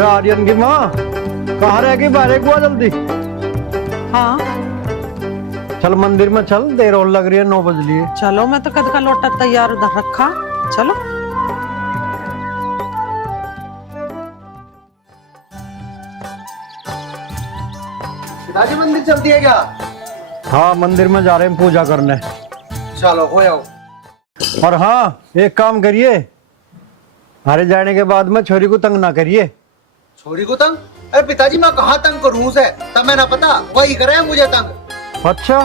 बे आर्यन की माँ कहाँ रह गई? बाहर एक हुआ जल्दी। हाँ चल मंदिर में चल, देर और लग रही है, 9 बज लिए। चलो, मैं तो कद का लोटा तैयार उधर रखा। चलो। पिताजी मंदिर चलती है क्या? हाँ मंदिर में जा रहे हैं पूजा करने। चलो हो जाओ। और हाँ एक काम करिए, हमारे जाने के बाद में छोरी को तंग ना करिए। छोरी को तंग? अरे पिताजी मैं कहाँ तंग करूँ उसे? तब ना पता वही करे मुझे तंग। अच्छा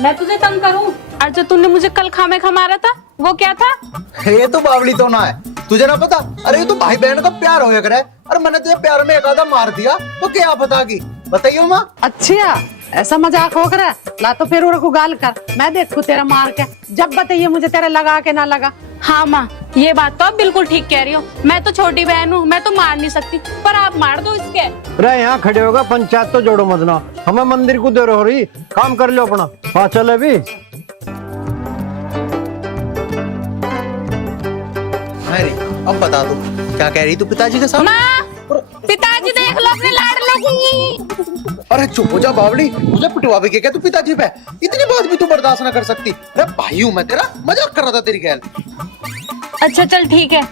मैं तुझे तंग करूं? और जो तूने मुझे कल खामे खा मारा था वो क्या था? ये तो बावली तो ना है, तुझे ना पता? अरे ये तो भाई बहन का प्यार हो करे। अरे मैंने तुझे प्यार में एक आधा मार दिया तो क्या पता की? बताइए माँ। अच्छा ऐसा मजाक हो कर ला तो फिर उनको गाल कर, मैं देखू तेरा मार के। जब बताइए मुझे तेरा लगा के ना लगा। हाँ माँ, ये बात तो आप बिल्कुल ठीक कह रही हो। मैं तो छोटी बहन हूँ, मैं तो मार नहीं सकती, पर आप मार दो इसके। अरे यहाँ खड़े होगा, पंचायत तो जोड़ो मत ना, हमें मंदिर को देर हो रही, काम कर लो अपना। हाँ चले भी। अरे अब बता दो क्या कह रही तू पिताजी के साथ? माँ, पिताजी देख लो अपने लाडले की। अरे चुप हो जा बावली, मुझे पिटवा भी क्या तू पिताजी पे? इतनी बात भी तू बर्दाश्त ना कर सकती? अरे भाई हूँ मैं तेरा, मजाक कर रहा था तेरी ख्याल। अच्छा चल ठीक है,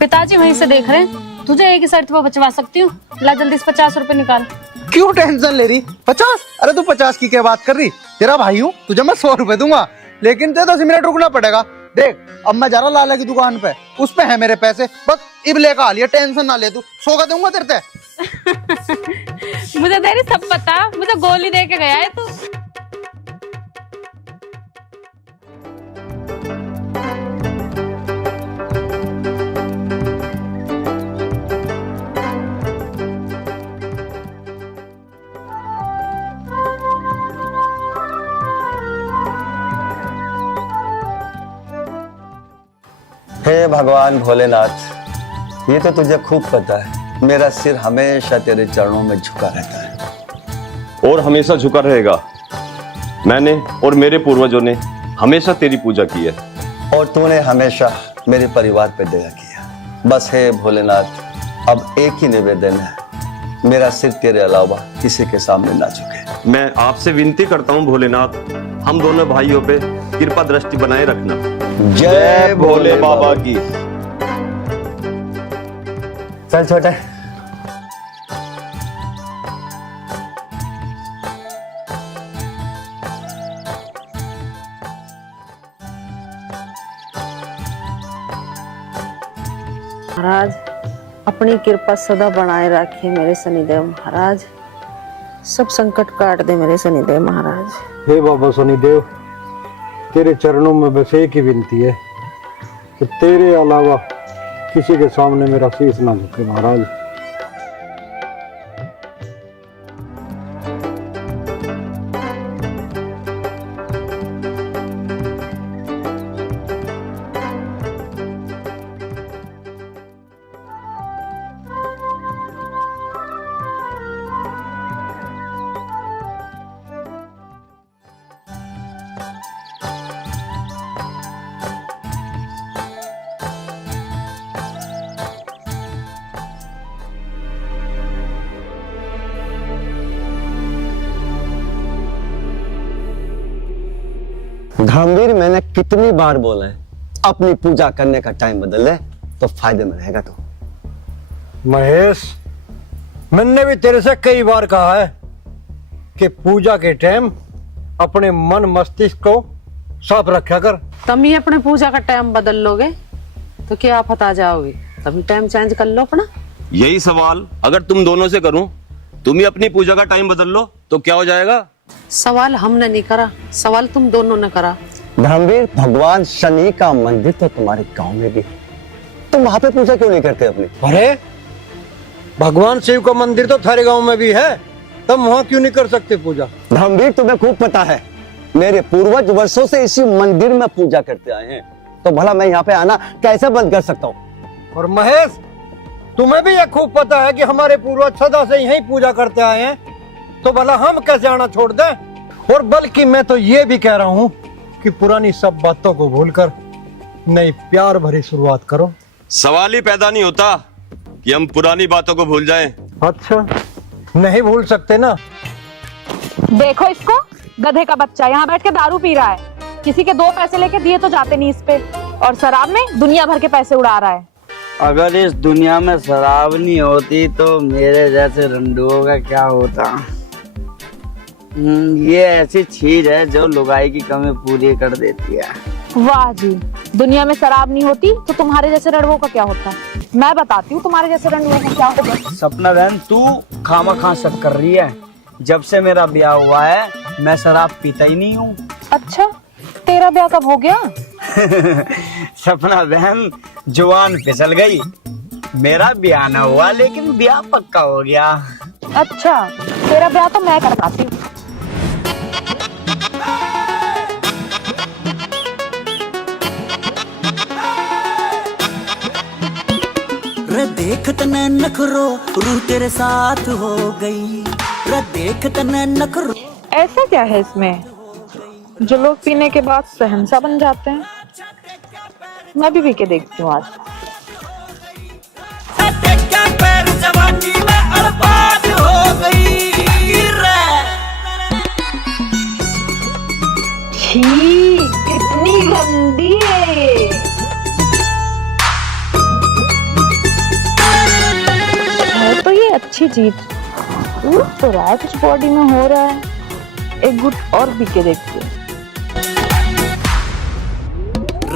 पिताजी वहीं से देख रहे हैं, तुझे एक ही शर्त पर बचवा सकती हूँ। ला जल्दी से 50 रुपए निकाल। क्यों टेंशन ले रही? 50? अरे तू 50 की क्या बात कर रही? तेरा भाई हूँ, तुझे मैं 100 रुपए दूंगा, लेकिन तुझे 10 मिनट रुकना पड़ेगा। देख अब मैं जा रहा लाला की दुकान पे, उस पे है मेरे पैसे, बस इब लेकर आ लिया, टेंशन ना ले तू, 100 का दूंगा तेरे से। मुझे तेरी सब पता, मुझे गोली दे के गया है तू। हे भगवान भोलेनाथ, ये तो तुझे खूब पता है मेरा सिर हमेशा तेरे चरणों में झुका रहता है और हमेशा झुका रहेगा। मैंने और मेरे पूर्वजों ने हमेशा तेरी पूजा की है और तूने हमेशा मेरे परिवार पे दया किया। बस हे भोलेनाथ, अब एक ही निवेदन है, मेरा सिर तेरे अलावा किसी के सामने ना झुके। मैं आपसे विनती करता हूँ भोलेनाथ, हम दोनों भाइयों पे कृपा दृष्टि बनाए रखना। जय भोले बाबा की। चल छोटे। महाराज अपनी कृपा सदा बनाए रखिए मेरे शनिदेव महाराज, सब संकट काट दे मेरे शनिदेव महाराज। हे बाबा शनिदेव, तेरे चरणों में बस एक ही विनती है कि तेरे अलावा किसी के सामने मेरा शीश ना झुके महाराज। धर्मवीर, मैंने कितनी बार बोला है अपनी पूजा करने का टाइम बदल ले तो फायदे में रहेगा। तो महेश, मैंने भी तेरे से कई बार कहा है कि पूजा के टाइम अपने मन मस्तिष्क को साफ रखा कर। तुम ही अपने पूजा का टाइम बदल लोगे तो क्या आफत आ जाओगे, तभी टाइम चेंज कर लो अपना। यही सवाल अगर तुम दोनों से करूं, तुम ही अपनी पूजा का टाइम बदल लो तो क्या हो जाएगा? सवाल हमने नहीं करा, सवाल तुम दोनों ने करा। धर्मवीर, भगवान शनि का मंदिर तो तुम्हारे गांव में भी है, तुम वहां पे पूजा क्यों नहीं करते अपनी? अरे भगवान शिव का मंदिर तो थारे गांव में भी है, तुम वहां क्यों नहीं कर सकते पूजा? धर्मवीर, तुम्हें खूब पता है मेरे पूर्वज वर्षों से इसी मंदिर में पूजा करते आए हैं, तो भला मैं यहाँ पे आना कैसे बंद कर सकता हूँ? और महेश, तुम्हें भी यह खूब पता है कि हमारे पूर्वज सदा से यही पूजा करते आए हैं, तो भला हम कैसे आना छोड़ दें? और बल्कि मैं तो ये भी कह रहा हूँ कि पुरानी सब बातों को भूलकर नई प्यार भरी शुरुआत करो। सवाल ही पैदा नहीं होता कि हम पुरानी बातों को भूल जाएं। अच्छा, नहीं भूल सकते ना। देखो इसको, गधे का बच्चा यहाँ बैठ के दारू पी रहा है। किसी के 2 पैसे लेके दिए तो जाते नहीं इस पे, और शराब में दुनिया भर के पैसे उड़ा रहा है। अगर इस दुनिया में शराब नहीं होती तो मेरे जैसे रंडुओं का क्या होता। ये ऐसी चीज है जो लुगाई की कमी पूरी कर देती है। वाह जी, दुनिया में शराब नहीं होती तो तुम्हारे जैसे रंडुओं का क्या होता। मैं बताती हूँ तुम्हारे जैसे रंडुओं का क्या होगा। सपना बहन, तू खामा खा शक कर रही है। जब से मेरा ब्याह हुआ है मैं शराब पीता ही नहीं हूँ। अच्छा, तेरा ब्याह कब हो गया? सपना बहन, जुबान फिसल गई। मेरा ब्याह ना हुआ लेकिन ब्याह पक्का हो गया। अच्छा, तेरा ब्याह तो मैं करवाती हूँ। रे देख तने नखरो रूह तेरे साथ हो गई। रे देख तने नखरो। ऐसा क्या है इसमें जो लोग पीने के बाद शहंशाह बन जाते हैं? मैं भी पी के देखती हूँ आज। जवानी में बर्बाद हो गई रे। छी, कितनी गंदी है। तो ये अच्छी चीज उठ तो रहा है, कुछ बॉडी में हो रहा है। एक गुट और पी के देखती हूँ।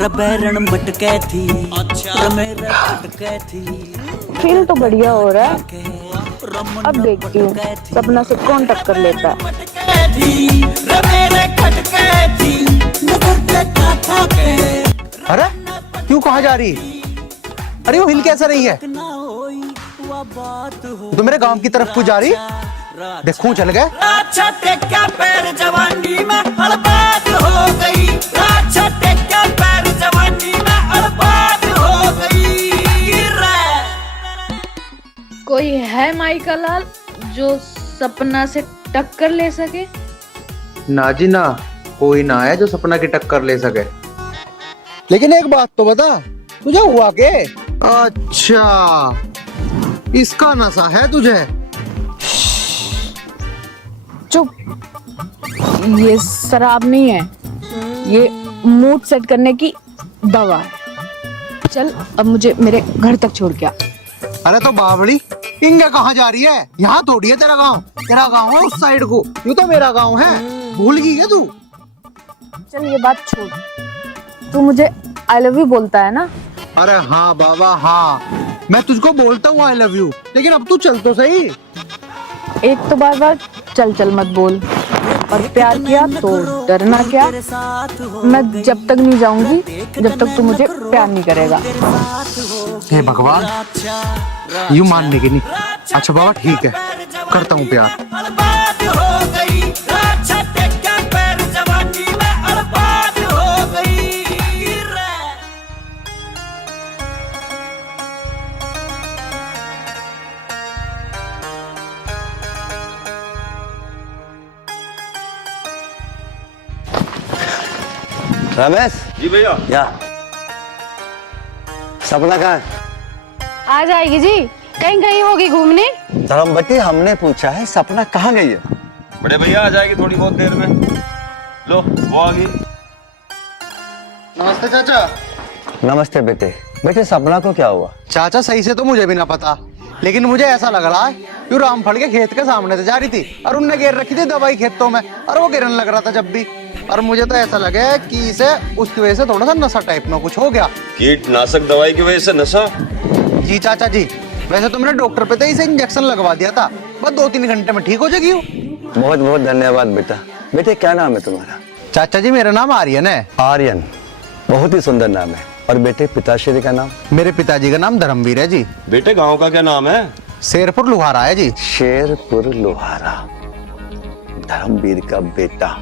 रबैरण मटके थी। अच्छा, मटके थी। फील तो बढ़िया हो रहा है। अब देखती हूँ सपना से कौन टक्कर लेता है। अरे क्यों, कहाँ जा रही? अरे वो हिल कैसा रही है? तो मेरे गांव की तरफ क्यों जा रही? देखूं चल गए। पैर जवानी में बर्बाद हो गई। पैर जवानी में बर्बाद हो गई रे। कोई है माई का लाल जो सपना से टक्कर ले सके? ना जी ना, कोई ना है जो सपना की टक्कर ले सके। लेकिन एक बात तो बता, तुझे हुआ के? अच्छा, इसका नशा है तुझे? चुप, ये शराब नहीं है, ये मूड सेट करने की दवा है। चल अब मुझे मेरे घर तक छोड़ के आ। अरे तो बावड़ी, इंगे कहाँ जा रही है? यहाँ थोड़ी है तेरा गांव। तेरा गांव है उस साइड को, यूं तो मेरा गांव है। भूल गई है तू? चल ये बात छोड़, तू मुझे आई लव यू बोलता है ना? अरे हाँ बाबा हाँ, मैं तुझको बोलता हूँ आई लव यू, लेकिन अब तू चल तो सही। एक तो बार बार चल चल मत बोल, और प्यार किया तो डरना क्या। मैं जब तक नहीं जाऊंगी जब तक तू मुझे प्यार नहीं करेगा। हे भगवान, यूं मानने की नहीं। अच्छा बाबा ठीक है, करता हूँ प्यार। बर्बाद हो गई। पैर जवानी में बर्बाद हो गई रे। रमेश जी भैया। या सपना कहाँ है? आ जाएगी जी, कहीं गई होगी घूमने। धर्मवती, हमने पूछा है सपना कहाँ गई है? बड़े भैया आ जाएगी थोड़ी बहुत देर में। लो वो आ गई। नमस्ते चाचा। नमस्ते बेटे। बेटे सपना को क्या हुआ? चाचा सही से तो मुझे भी ना पता, लेकिन मुझे ऐसा लग रहा है कि रामफल के खेत के सामने से जा रही थी और उनने घेर रखी थी दवाई खेतों में, और वो गिरने लग रहा था जब भी। और मुझे तो ऐसा लगे कि इसे उसकी वजह से थोड़ा सा नशा टाइप में कुछ हो गया। कीटनाशक दवाई की वजह से नशा? जी चाचा जी, वैसे तो मैंने डॉक्टर पे तो इसे इंजेक्शन लगवा दिया था, बस 2-3 घंटे में ठीक हो जाएगी वो। बहुत बहुत धन्यवाद बेटा। बेटे क्या नाम है तुम्हारा? चाचा जी मेरा नाम आर्यन है। आर्यन, बहुत ही सुंदर नाम है। और बेटे पिताश्री का नाम? मेरे पिताजी का नाम धर्मवीर है जी। बेटे गांव का क्या नाम है? शेरपुर लुहारा है जी। शेरपुर लोहारा। धर्मवीर का बेटा,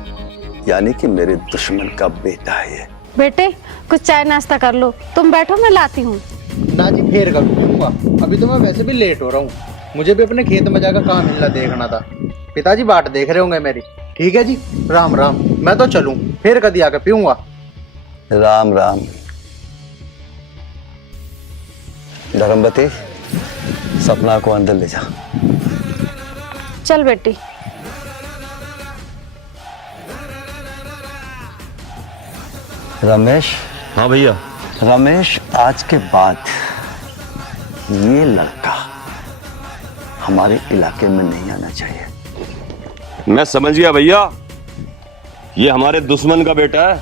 यानी कि मेरे दुश्मन का बेटा है ये। बेटे कुछ चाय नाश्ता कर लो, तुम बैठो मैं लाती हूँ। ना जी फिर कभी पीऊंगा, अभी तो मैं वैसे भी लेट हो रहा हूँ। मुझे भी अपने खेत में जाकर काम मिलना देखना था। पिताजी बाट देख रहे होंगे मेरी। ठीक है जी, राम राम, मैं तो चलूं, फिर कभी आकर पीऊंगा। राम राम। धर्मवती, सपना को अंदर ले जा। चल बेटी। रमेश। हाँ भैया। रमेश, आज के बाद ये लड़का हमारे इलाके में नहीं आना चाहिए। मैं समझ गया भैया, ये हमारे दुश्मन का बेटा है,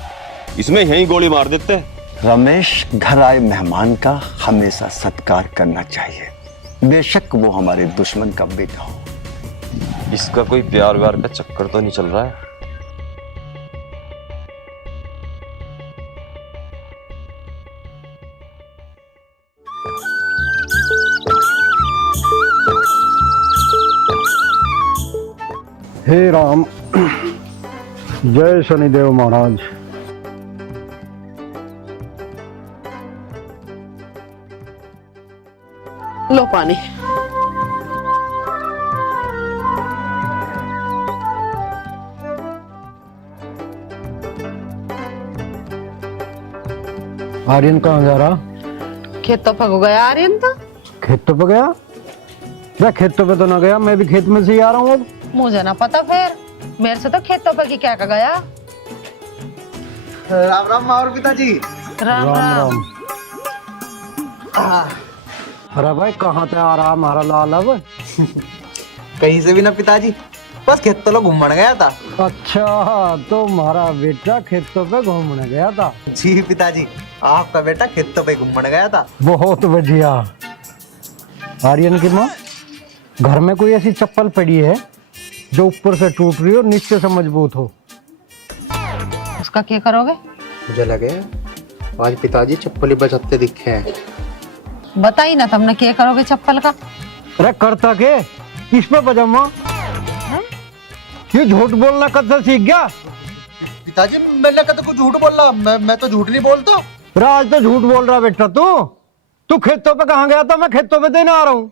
इसमें यहीं गोली मार देते हैं। रमेश, घर आए मेहमान का हमेशा सत्कार करना चाहिए, बेशक वो हमारे दुश्मन का बेटा हो। इसका कोई प्यार व्यार का चक्कर तो नहीं चल रहा है? हे राम, जय शनिदेव महाराज। लो पानी। आर्यन कहाँ जा रहा? खेतों पर हो गया आर्यन तो। खेतों पे गया? मैं खेतों पे तो ना गया, मैं भी खेत में से ही आ रहा हूँ अब। मुझे ना पता, फिर मेरे से तो खेतों पर की क्या का गया। राम राम माँ और पिताजी। राम राम। अरे भाई, कहाँ पे आ रहा हमारा लाल अब? कहीं से भी ना पिताजी, बस खेत तो घूमने गया था। अच्छा, तो हमारा बेटा खेतों पे घूमने गया था? जी पिताजी, आपका बेटा खेतों पे घूमने गया था। बहुत बढ़िया। आर्यन की माँ, घर में कोई ऐसी चप्पल पड़ी है जो ऊपर से टूट रही हो, नीचे से मजबूत हो? उसका क्या करोगे? मुझे लगे आज पिताजी चप्पल ही बजाते दिखे हैं। बताई ना तुमने क्या करोगे चप्पल का? अरे करता के इस पे पजामा? ये झूठ बोलना कब से सीख गया? पिताजी मैंने कहा कुछ झूठ बोल रहा, मैं तो झूठ नहीं बोलता। अरे आज तो झूठ बोल रहा बेटा तू खेतों पे कहाँ गया था? मैं खेतों पे देने आ रहा हूँ।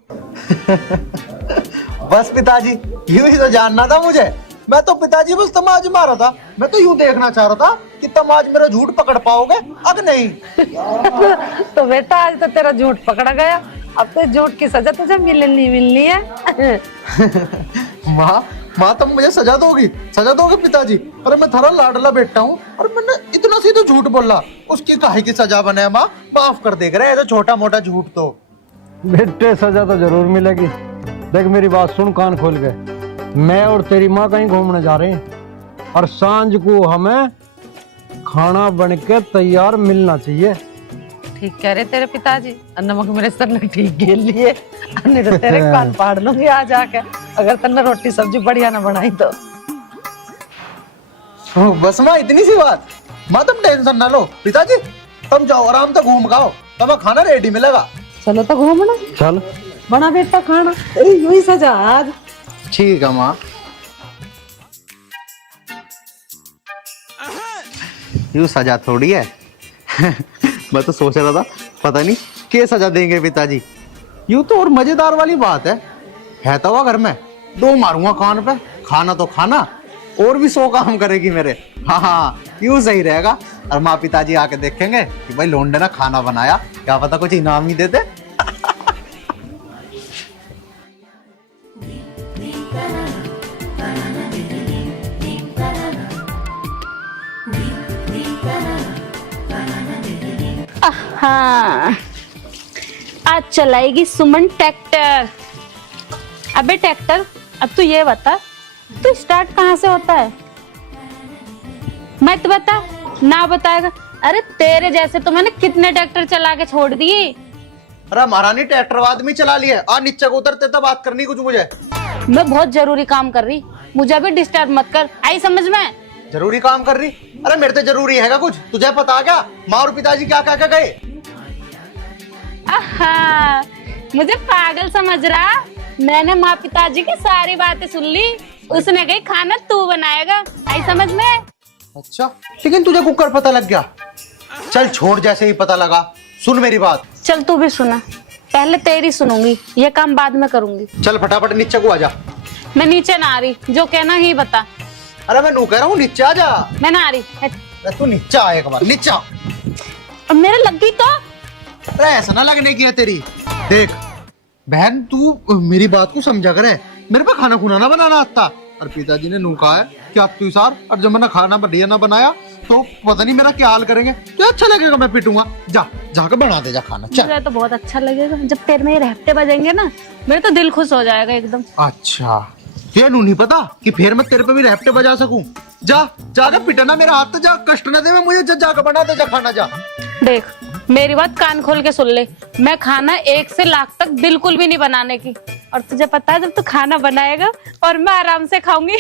बस पिताजी, यूं ही तो जानना था मुझे। मैं तो पिताजी बस तमाज मारा था, मैं तो यूं देखना चाह रहा था कि तमाज मेरा झूठ पकड़ पाओगे अब नहीं। तो बेटा आज तो तेरा झूठ पकड़ा गया, अब तो झूठ की सजा तुझे मिलनी है। माँ तुम मुझे सजा दोगे पिताजी? अरे मैं थारा लाडला बेटा हूँ और मैंने इतना सी तो झूठ बोला, उसकी काहे की सजा बने? माँ माफ कर देख रहे, तो छोटा मोटा झूठ तो। बेटे सजा तो जरूर मिलेगी। देख मेरी बात सुन कान खोल के, मैं और तेरी माँ कहीं घूमने जा रहे हैं और सांझ को हमें खाना बन के तैयार मिलना चाहिए। ठीक कह रहे तेरे पिताजी, नमक मेरे सर ने ठीक घेर लिए, नहीं तो तेरे कान फाड़ लूंगी आ जाके, अगर तन्ने रोटी सब्जी बढ़िया ना बनाई तो। बस माँ इतनी सी बात। माँ तुम टेंशन ना लो, पिताजी तुम जाओ आराम से घूम खाओ, तुम्हें खाना रेडी मिलेगा। चलो तो घूमना, चल बना बेटा खाना, यू ही सजा आज। ठीक है माँ। यूं सजा थोड़ी है। मैं तो सोच रहा था पता नहीं क्या सजा देंगे पिताजी। यूं तो और मजेदार वाली बात है तो घर में दो मारूंगा कान पे, खाना तो खाना और भी 100 काम करेगी मेरे। हाँ यूं सही रहेगा। और माँ पिताजी आके देखेंगे कि भाई लोंडे ने खाना बनाया, क्या पता कुछ इनाम ही देते। हाँ, आज चलाएगी सुमन ट्रैक्टर। अबे ट्रैक्टर, अब तू ये बता, तू स्टार्ट कहाँ से होता है? मत बता, ना बताएगा। अरे तेरे जैसे तो मैंने कितने ट्रैक्टर चला के छोड़ दिए। अरे महारानी ट्रैक्टर आदमी चला लिया, आ नीचे को उतरते तो बात करनी कुछ मुझे। मैं बहुत जरूरी काम कर रही, मुझे भी डिस्टर्ब मत कर, आई समझ में? जरूरी काम कर रही? अरे मेरे तो जरूरी हैगा कुछ, तुझे पता क्या माँ और पिताजी क्या क्या गए? आहा, मुझे पागल समझ रहा? मैंने माँ पिताजी की सारी बातें सुन ली, उसने कही खाना तू बनाएगा, आई समझ में? अच्छा, लेकिन तुझे कुकर पता लग गया? चल छोड़, जैसे ही पता लगा सुन मेरी बात। चल तू भी सुना, पहले तेरी सुनूंगी, ये काम बाद में करूंगी। चल फटाफट नीचे को आजा। मैं नीचे ना आ रही, जो कहना ही बता। अरे मैं नू कह रहा हूँ नीचे आ जा। मैं ना आ रही। अरे तू नीचे आ एक बार, नीचे आ। अब मेरे लग गई तो? अरे ऐसा ना लगने की है तेरी, देख बहन तू मेरी बात को समझा करे, मेरे पे खाना खुना ना बनाना आता। और पिताजी ने नू कहा है कि अब तू सार, और जब मैंने खाना बढ़िया ना बनाया तो पता नहीं मेरा क्या हाल करेंगे। क्या अच्छा लगेगा, मैं पिटूंगा। जा जाकर बना दे जा खाना, चल। मुझे तो बहुत अच्छा लगेगा जब पैर में रहते बजेंगे ना, मेरे तो दिल खुश हो जाएगा एकदम। अच्छा ये नू नहीं पता कि फिर मैं तेरे पे भी रहते बजा सकूं। जा जाकर पिटना मेरा हाथ, तो जा कष्ट न दे मुझे, जाकर बना दे जा खाना, जा। देख मेरी बात कान खोल के सुन ले, मैं खाना 1 से लाख तक बिल्कुल भी नहीं बनाने की। और तुझे पता है जब तू खाना बनाएगा और मैं आराम से खाऊंगी।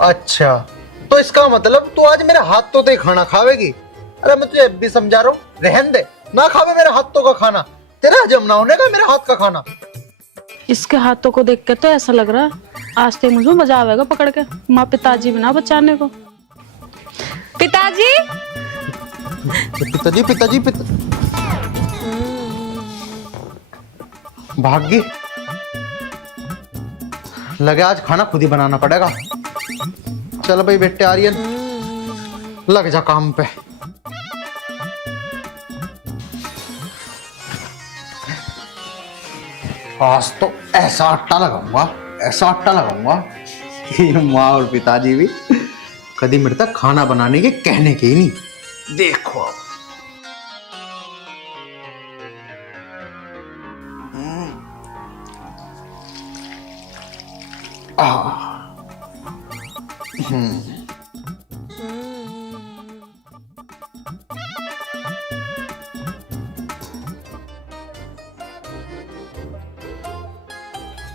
अच्छा तो इसका मतलब तू आज मेरे हाथों से खाना खावेगी? अरे मैं तुझे भी समझा रहा हूँ, रहन दे, ना खावे मेरे हाथों का खाना, तेरा हजम ना होने का मेरे हाथ का खाना। इसके हाथों को देख के तो ऐसा लग रहा है आज तो मुझे मजा आवेगा पकड़ के माँ पिताजी बिना बचाने को। पिताजी पिताजी पिताजी भाग्य लगे आज खाना खुद ही बनाना पड़ेगा। चल भाई बेटे आर्यन, लग जा काम पे। आज तो ऐसा आटा लगाऊंगा, ऐसा आटा लगाऊंगा कि माँ और पिताजी भी कभी मेरे तक खाना बनाने के कहने के ही नहीं। देखो अब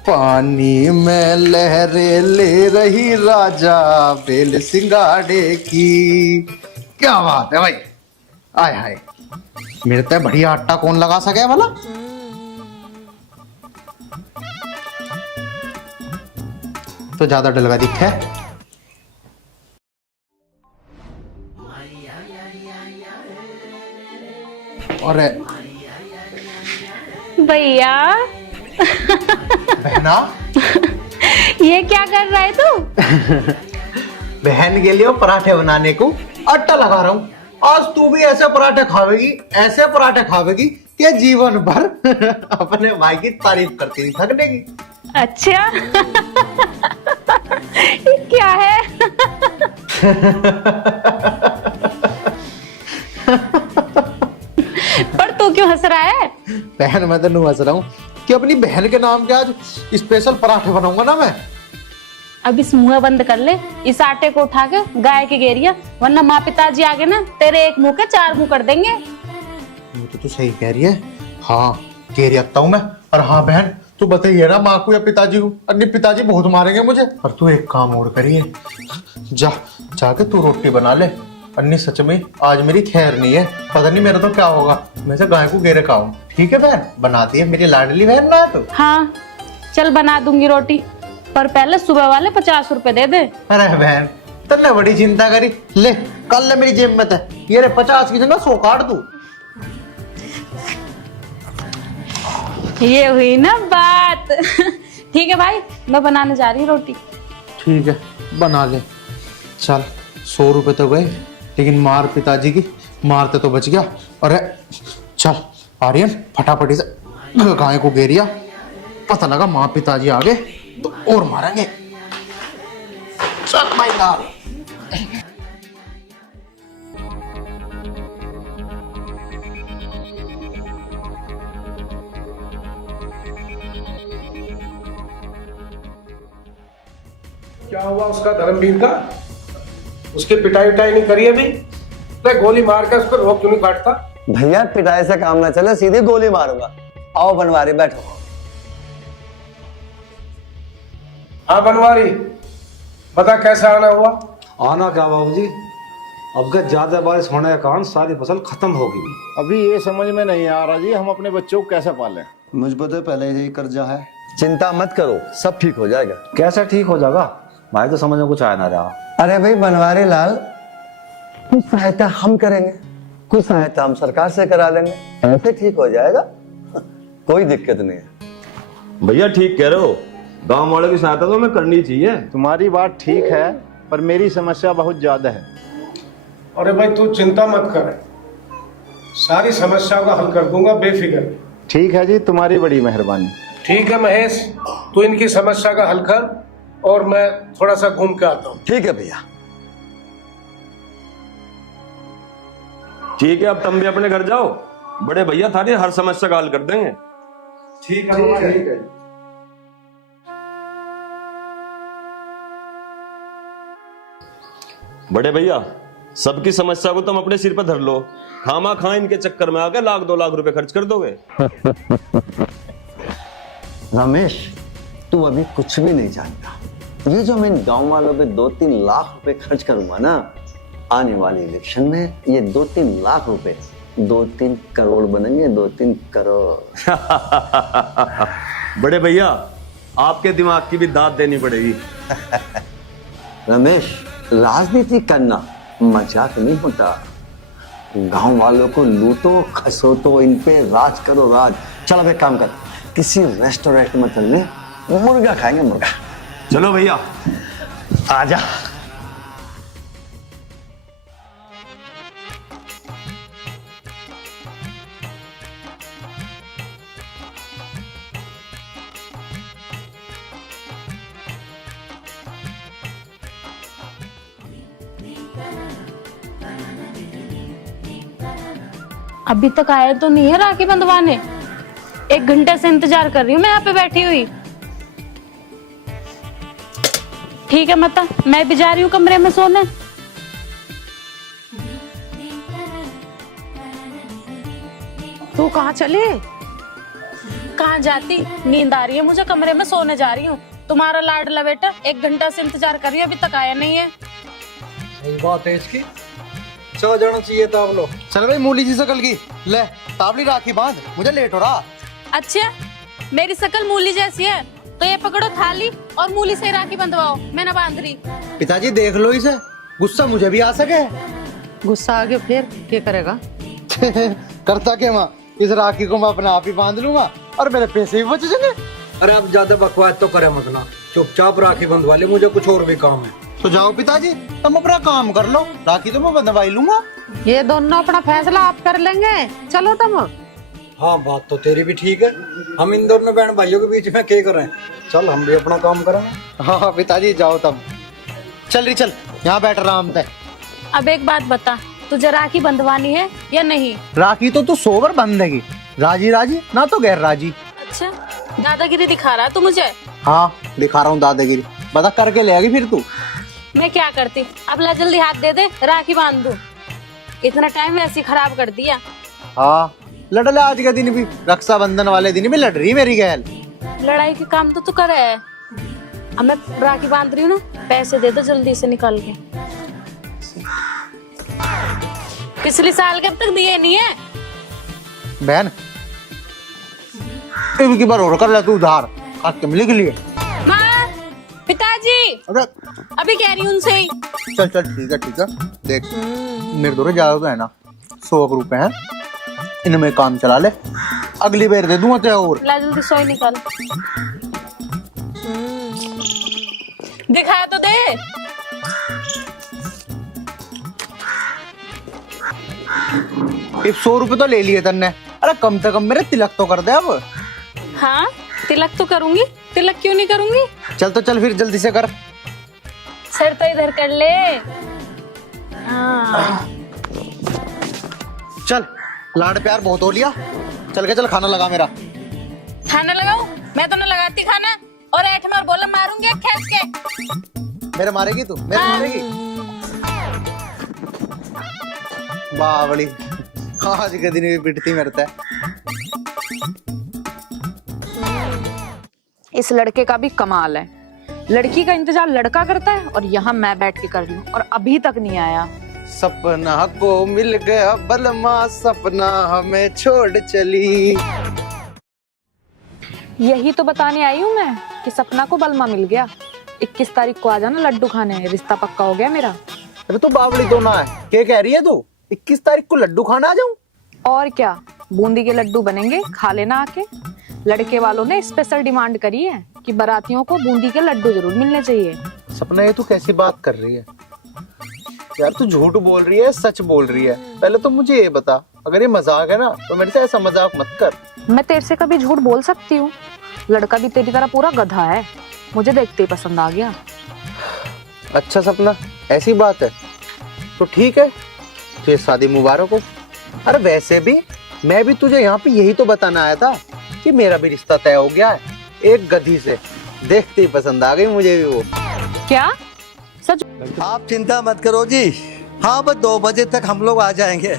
पानी में लहरें ले रही राजा बेल सिंगाड़े की। क्या बात है भाई, आय हाय, मेरे तो बढ़िया आटा कौन लगा सके भला? तो ज्यादा डलगा दिखे। अरे भैया बहना ये क्या कर रहा है तू? बहन के लिए पराठे बनाने को आटा लगा रहा हूँ। आज तू भी ऐसे पराठे खावेगी, ऐसे पराठे खावेगी कि जीवन भर अपने भाई की तारीफ करती नहीं थकनेगी। अच्छा ये क्या है? पर तू क्यों हंस रहा है? बहन मैं तो नहीं हंस रहा हूँ कि अपनी बहन के नाम के आज स्पेशल पराठे बनाऊंगा ना मैं। अब इस मुंह बंद कर ले, इस आटे को उठा के गाय के घेरिया, वरना माँ पिताजी आगे ना तेरे एक मुंह के 4 मुंह कर देंगे। वो तो तू सही कह रही है। हाँ कह रही हूँ मैं। और हाँ बहन तू बताइए ना माँ को या पिताजी को, अन्य पिताजी बहुत मारेंगे मुझे। और तू एक काम और करिए, जाके तू रोटी बना ले। अन्नी सच में आज मेरी खैर नहीं है, पता नहीं मेरा तो क्या होगा, मैं से गाय को घेरे खाऊं। ठीक है बहन, बनाती है मेरी लाडली बहन ना तो। हाँ चल बना दूंगी रोटी, पर पहले सुबह वाले 50 रुपए दे दे। अरे बहन तन्ने बड़ी चिंता करी, ले कल ले मेरी जेब में था ये रे 50 की जगह 100 काट तू। ये हुई ना बात। ठीक है भाई मैं बनाने जा रही हूँ रोटी। ठीक है बना ले। चल 100 रुपए तो गए, लेकिन मार पिताजी की मारते तो बच गया। अरे चल आर्यन फटाफटी से गाय को घेरिया, पता लगा माँ पिताजी आ गए तो और मारेंगे। चल भाई लाल। क्या हुआ उसका धर्मवीर का? उसकी पिटाई उटाई नहीं करी अभी? अरे गोली मार के उसको रोक क्यों नहीं काटता? भैया पिटाई से काम ना चले, सीधे गोली मारूंगा। आओ बनवारी बैठो। हाँ बनवारी बता कैसे आना हुआ? आना क्या बाबूजी, अब के ज्यादा बारिश होने के कारण सारी फसल खत्म हो गई। अभी ये समझ में नहीं आ रहा जी हम अपने बच्चों को कैसे पालें। मुझ पर तो पहले ही कर्जा है। चिंता मत करो, सब ठीक हो जाएगा। कैसे ठीक हो जाएगा, भाई तो समझ में कुछ आ ना रहा। अरे भाई बनवारी लाल, कुछ सहायता हम करेंगे, कुछ सहायता हम सरकार से करा लेंगे, ऐसे ठीक हो जाएगा। कोई दिक्कत नहीं है। भैया ठीक कह रहे हो, गांव वालों की सहायता तो हमें करनी चाहिए। तुम्हारी बात ठीक है पर मेरी समस्या बहुत ज्यादा है। अरे भाई तू चिंता मत कर, सारी समस्याओं का हल कर दूंगा बेफिक्र। ठीक है जी, तुम्हारी बड़ी मेहरबानी। ठीक है महेश, तू इनकी समस्या का हल कर और मैं थोड़ा सा घूम के आता हूँ। ठीक है भैया। ठीक है, अब तुम भी अपने घर जाओ, बड़े भैया थारी हर समस्या का हल कर देंगे। ठीक है ठीक है। बड़े भैया, सबकी समस्या को तुम अपने सिर पर धर लो, खामा खा इनके चक्कर में आकर 1-2 लाख रुपए खर्च कर दोगे। रमेश, तू अभी कुछ भी नहीं जानता। ये जो मैं इन गांव वालों पे 2-3 लाख रुपए खर्च करूंगा ना, आने वाले इलेक्शन में ये 2-3 लाख रुपए 2-3 करोड़ बनेंगे। 2-3 करोड़। बड़े भैया, आपके दिमाग की भी दाद देनी पड़ेगी। रमेश, राजनीति करना मजाक नहीं होता। गांव वालों को लूटो खसोटो, इन पे राज करो राज। चल अब एक काम कर, किसी रेस्टोरेंट में चलने, मुर्गा खाएंगे, मुर्गा। चलो भैया, आजा। अभी तक आया तो नहीं है राखी बंधवाने। 1 घंटे से इंतजार कर रही हूँ मैं यहाँ पे बैठी हुई। ठीक है माता, मैं भी जा रही हूँ कमरे में सोने। तू कहाँ चले? कहाँ जाती, नींद आ रही है मुझे, कमरे में सोने जा रही हूँ। तुम्हारा लाडला बेटा 1 घंटा से इंतजार कर रही है, अभी तक आया नहीं है। सही बात है इसकी, चल जाना चाहिए तावलो। चल भाई, मूली जी शकल की ले तावली राखी बांध, मुझे लेट हो रहा। अच्छा, मेरी शकल मूली जैसी है तो ये पकड़ो थाली और मूली से राखी बंधवाओ, मैं ना बांध रही। पिताजी देख लो इसे, गुस्सा मुझे भी आ सके। गुस्सा आ गया फिर क्या करेगा? करता क्या माँ, इस राखी को मैं अपने आप ही बांध लूंगा और मेरे पैसे भी बच जाएंगे। अरे आप ज्यादा बकवास तो करे मत ना, चुपचाप राखी बंधवा ले, मुझे कुछ और भी काम है। तो जाओ पिताजी, तुम अपना काम कर लो, राखी तो मैं बंधवा ही लूंगा। ये दोनों अपना फैसला आप कर लेंगे, चलो तुम। हाँ, बात तो तेरी भी ठीक है, हम इन दोनों बहन भाइयों के बीच में क्या करें, चल हम भी अपना काम करेंगे। हाँ पिताजी जाओ तुम। चल रही, चल यहाँ बैठ आराम से। अब एक बात बता, तुझे राखी बंधवानी है या नहीं? राखी तो तू 100 बार बंधेगी, राजी राजी ना तो गैर राजी। अच्छा, दादागिरी दिखा रहा है तू मुझे? हाँ दिखा रहा हूँ दादागिरी, बता करके ले आएगी फिर तू। मैं क्या करती, अब ला जल्दी हाथ दे दे, राखी बांध दूं। इतना टाइम वैसे ही खराब कर दिया। हाँ लड़ ले, आज के दिन भी, रक्षाबंधन वाले दिन भी लड़ रही मेरी गैल। लड़ाई के काम तो तू करे है। अब मैं राखी बांध रही हूँ ना, पैसे दे दो जल्दी से निकाल के। पिछले साल के अब तक दिए नहीं है। बहन एक की बार और कर ले तू उधार, आज तुम लिख लिए। माँ, पिताजी, अरे अभी कह रही हूँ उनसे ही। चल चल ठीक है, देख मेरे दो ज्यादा तो है ना, 100 रुपए हैं, इनमें काम चला ले, अगली बार दे दूंगा तेरे और। ला जल्दी सोई निकाल, दिखा तो दे। एक 100 रुपए तो ले लिए तन्ने, अरे कम से कम मेरे तिलक तो कर दे अब। हाँ, तिलक तो करूंगी, तिलक क्यों नहीं करूंगी? चल तो चल फिर जल्दी से कर। सर तो इधर कर ले। हाँ। चल लाड प्यार बहुत हो लिया, चल के चल खाना लगा मेरा। खाना लगाऊं? मैं तो ना लगाती खाना, और ऐठ में और बोला मारूंगी खींच के। मेरे मारेगी तू, मेरे मारेगी? बावली, आज के दिन भी पिटती मरता है। इस लड़के का भी कमाल है, लड़की का इंतजार लड़का करता है और यहाँ मैं बैठ के कर रही हूँ और अभी तक नहीं आया। सपना को मिल गया बलमा, सपना हमें छोड़ चली। यही तो बताने आई हूँ मैं कि सपना को बलमा मिल गया। 21 तारीख को आ जाना लड्डू खाने, रिश्ता पक्का हो गया मेरा। अरे तू बावली तो ना है, क्या कह रही है तू? 21 तारीख को लड्डू खाना आ जाऊं? और क्या, बूंदी के लड्डू बनेंगे, खा लेना आके। लड़के वालों ने स्पेशल डिमांड करी है कि बारातियों को बूंदी के लड्डू जरूर मिलने चाहिए। सपना ये तू कैसी बात कर रही है यार? तू झूठ बोल रही है सच बोल रही है? पहले तो मुझे ये बता, अगर ये मजाक है ना तो मेरे से ऐसा मजाक मत कर। मैं तेरे से कभी झूठ बोल सकती हूँ? लड़का भी तेरी तरह पूरा गधा है, मुझे देखते ही पसंद आ गया। अच्छा सपना, ऐसी बात है तो ठीक है, तुझे शादी मुबारक हो। अरे वैसे भी मैं भी तुझे यहाँ पे यही तो बताना आया था कि मेरा भी रिश्ता तय हो गया है एक गधी से। देखते ही पसंद आ गई मुझे भी वो। क्या सच? आप चिंता मत करो जी, हाँ बस 2 बजे तक हम लोग आ जाएंगे।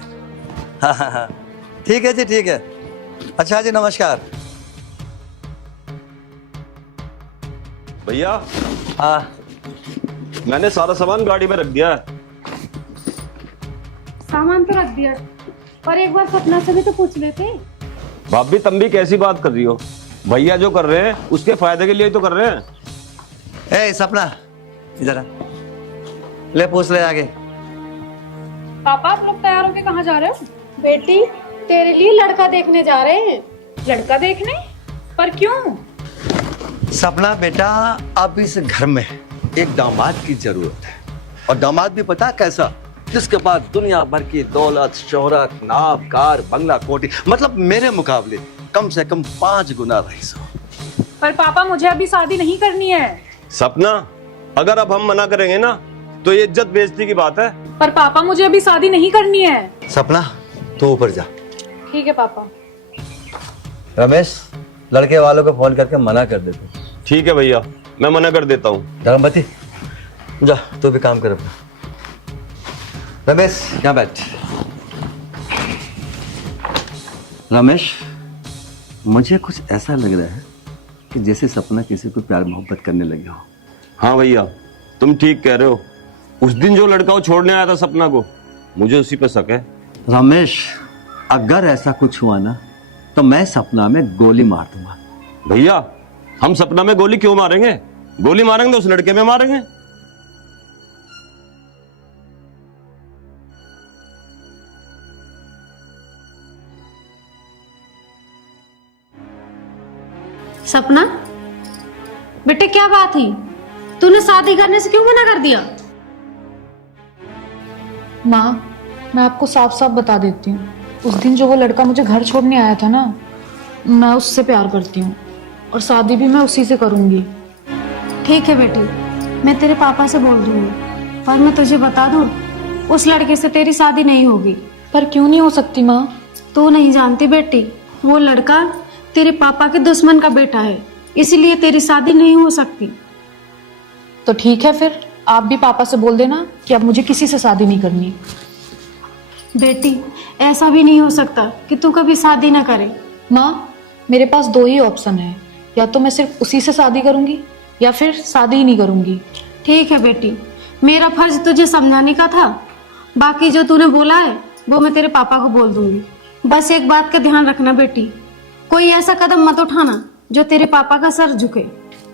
हाँ, ठीक है जी, ठीक है। अच्छा जी, नमस्कार। भैया हाँ, मैंने सारा सामान गाड़ी में रख दिया है। सामान तो रख दिया, पर एक बार सपना से भी तो पूछ लेते। भाभी तुम भी कैसी बात कर रही हो? भैया जो कर रहे हैं उसके फायदे के लिए तो कर रहे हैं। ए सपना, इधर आ, ले पूछ ले आगे। पापा आप लोग तैयार होके कहाँ जा रहे हो? बेटी तेरे लिए लड़का देखने जा रहे हैं। लड़का देखने? पर क्यों? सपना बेटा, अब इस घर में एक दामाद की जरूरत है, और दामाद भी पता कैसा, जिसके पास दुनिया भर की दौलत, शोहरत, नाम, कार, बंगला, कोठी, मतलब मेरे मुकाबले कम से कम 5 गुना रईस हो। पर पापा मुझे अभी शादी नहीं करनी है। सपना, अगर अब हम मना करेंगे ना तो ये इज्जत बेइज्जती की बात है। पर पापा मुझे अभी शादी नहीं करनी है। सपना तू ऊपर जा। ठीक है पापा। रमेश, लड़के वालों को फोन करके मना कर देते। ठीक है भैया, मैं मना कर देता हूँ। धर्मपति जा, तू भी काम कर अपना। रमेश यहाँ बैठ। रमेश, मुझे कुछ ऐसा लग रहा है कि जैसे सपना किसी को प्यार मोहब्बत करने लगे हो। हाँ भैया, तुम ठीक कह रहे हो। उस दिन जो लड़का वो छोड़ने आया था सपना को, मुझे उसी पे शक है। रमेश, अगर ऐसा कुछ हुआ ना तो मैं सपना में गोली मार दूंगा। भैया, हम सपना में गोली क्यों मारेंगे? गोली मारेंगे तो उस लड़के में मारेंगे। सपना बेटे, क्या बात है? तूने शादी करने से क्यों मना कर दिया? माँ, मैं आपको साफ साफ बता देती हूँ, उस दिन जो वो लड़का मुझे घर छोड़ने आया था ना, मैं उससे प्यार करती हूँ और शादी भी मैं उसी से करूँगी। ठीक है बेटी, मैं तेरे पापा से बोल दूंगी, पर मैं तुझे बता दूं, उस लड़के से तेरी शादी नहीं होगी। पर क्यों नहीं हो सकती माँ? तू नहीं जानती बेटी, वो लड़का तेरे पापा के दुश्मन का बेटा है, इसलिए तेरी शादी नहीं हो सकती। तो ठीक है, फिर आप भी पापा से बोल देना कि अब मुझे किसी से शादी नहीं करनी। बेटी, ऐसा भी नहीं हो सकता कि तू कभी शादी ना करे। माँ, मेरे पास 2 ही ऑप्शन है, या तो मैं सिर्फ उसी से शादी करूंगी या फिर शादी ही नहीं करूंगी। ठीक है बेटी, मेरा फर्ज तुझे समझाने का था, बाकी जो तूने बोला है वो मैं तेरे पापा को बोल दूंगी। बस एक बात का ध्यान रखना बेटी, कोई ऐसा कदम मत उठाना जो तेरे पापा का सर झुके।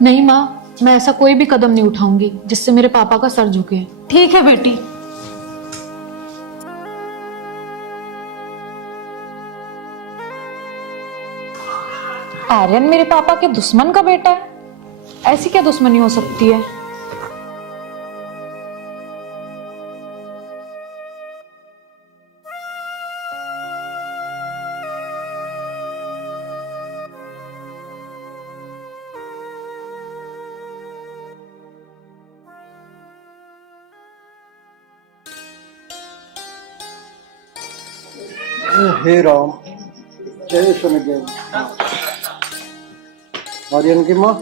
नहीं माँ, मैं ऐसा कोई भी कदम नहीं उठाऊंगी जिससे मेरे पापा का सर झुके। ठीक है बेटी। आर्यन मेरे पापा के दुश्मन का बेटा है? ऐसी क्या दुश्मनी हो सकती है? हे राम, जय शनिदेव। आर्यन की माँ,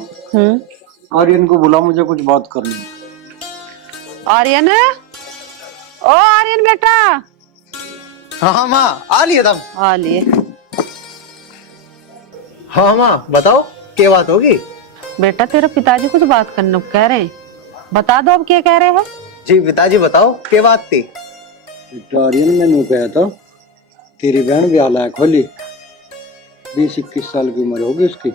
आर्यन को बुला, मुझे कुछ बात करनी है। आर्यन, ओ आर्यन बेटा। हाँ माँ, आ लिए तब। आ लिए। हाँ माँ, बताओ क्या बात होगी? बेटा तेरे पिताजी कुछ बात करने को कह रहे हैं, बता दो अब क्या कह रहे हैं। जी पिताजी बताओ क्या बात थी? आर्यन, मैंने कहा था तेरी बहन ब्याह लायक होली, 20-21 साल की उम्र होगी उसकी,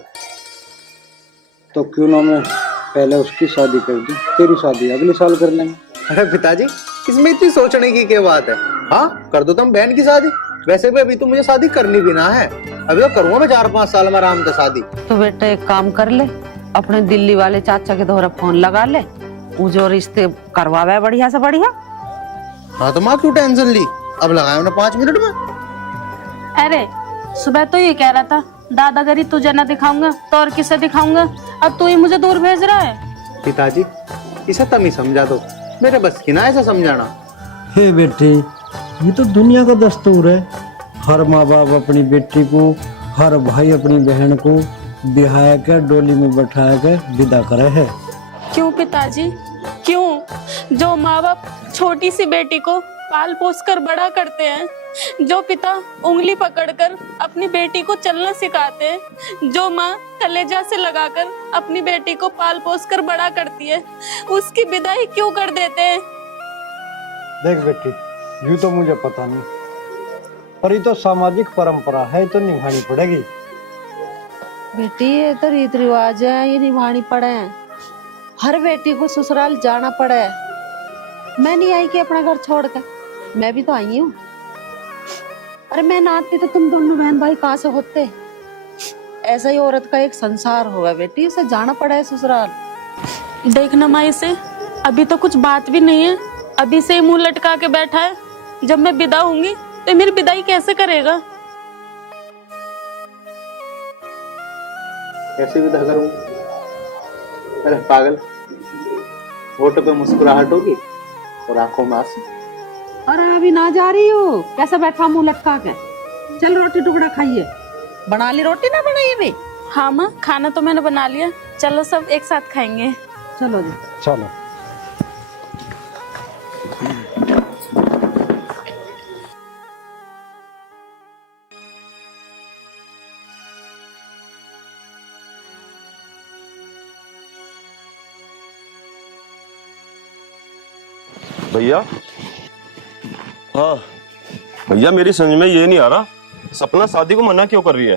तो क्यों ना मैं पहले उसकी शादी कर दूं, तेरी शादी अगले साल कर लेंगे। अरे पिताजी, इसमें इतनी सोचने की क्या बात है? हाँ कर दो तुम बहन की शादी। वैसे भी अभी तो मुझे शादी करनी भी ना है, अभी तो करूंगा मैं 4-5 साल में आराम से शादी। तो बेटा एक काम कर ले, अपने दिल्ली वाले चाचा के दोहरा फोन लगा ले, वो जो रिश्ते करवावे बढ़िया से बढ़िया। हाँ तो माँ क्यों टेंशन ली, अब लगाए ना 5 मिनट में। अरे सुबह तो ये कह रहा था दादागिरी तुझे ना दिखाऊंगा तो और किसे दिखाऊंगा। अब तू ही मुझे दूर भेज रहा है। पिताजी इसे तम ही समझा दो, मेरे बस की ना ऐसा समझाना। हे बेटे, ये तो दुनिया का दस्तूर है। हर माँ बाप अपनी बेटी को, हर भाई अपनी बहन को बिहार के डोली में बैठा के विदा करे है। क्यों पिताजी, क्यों? जो माँ बाप छोटी सी बेटी को पाल पोस कर बड़ा करते हैं, जो पिता उंगली पकड़कर अपनी बेटी को चलना सिखाते हैं, जो माँ कलेजा से लगाकर अपनी बेटी को पाल पोस कर बड़ा करती है, उसकी विदाई क्यों कर देते हैं? देख बेटी, यूं तो मुझे पता नहीं, पर ये तो सामाजिक परंपरा है, तो निभानी पड़ेगी। बेटी ये तो रीत रिवाज है, ये निभानी पड़े हैं। हर बेटी को ससुराल जाना पड़े है। मैं नहीं आई कि अपना घर छोड़ कर, मैं भी तो आई हूँ। अरे मैं ना आती तो तुम दोनों बहन भाई कहाँ से होते? ऐसा ही औरत का एक संसार होगा बेटी, इसे जाना पड़ा है ससुराल। देखना माँ, इसे अभी तो कुछ बात भी नहीं है, अभी से ही मुंह लटका के बैठा है। जब मैं विदा होंगी तो मेरी विदाई कैसे करेगा? कैसे विदा करूं? अरे पागल, होठों पे मुस्कुराहट होगी और आंखों में आंसू। अरे अभी ना जा रही हो, कैसा बैठा मुंह लटका के? चल रोटी टुकड़ा खाइए। बना ली रोटी ना बनाई अभी? हाँ माँ, खाना तो मैंने बना लिया, चलो सब एक साथ खाएंगे। चलो जी चलो। भैया, हाँ भैया, मेरी समझ में ये नहीं आ रहा, सपना शादी को मना क्यों कर रही है?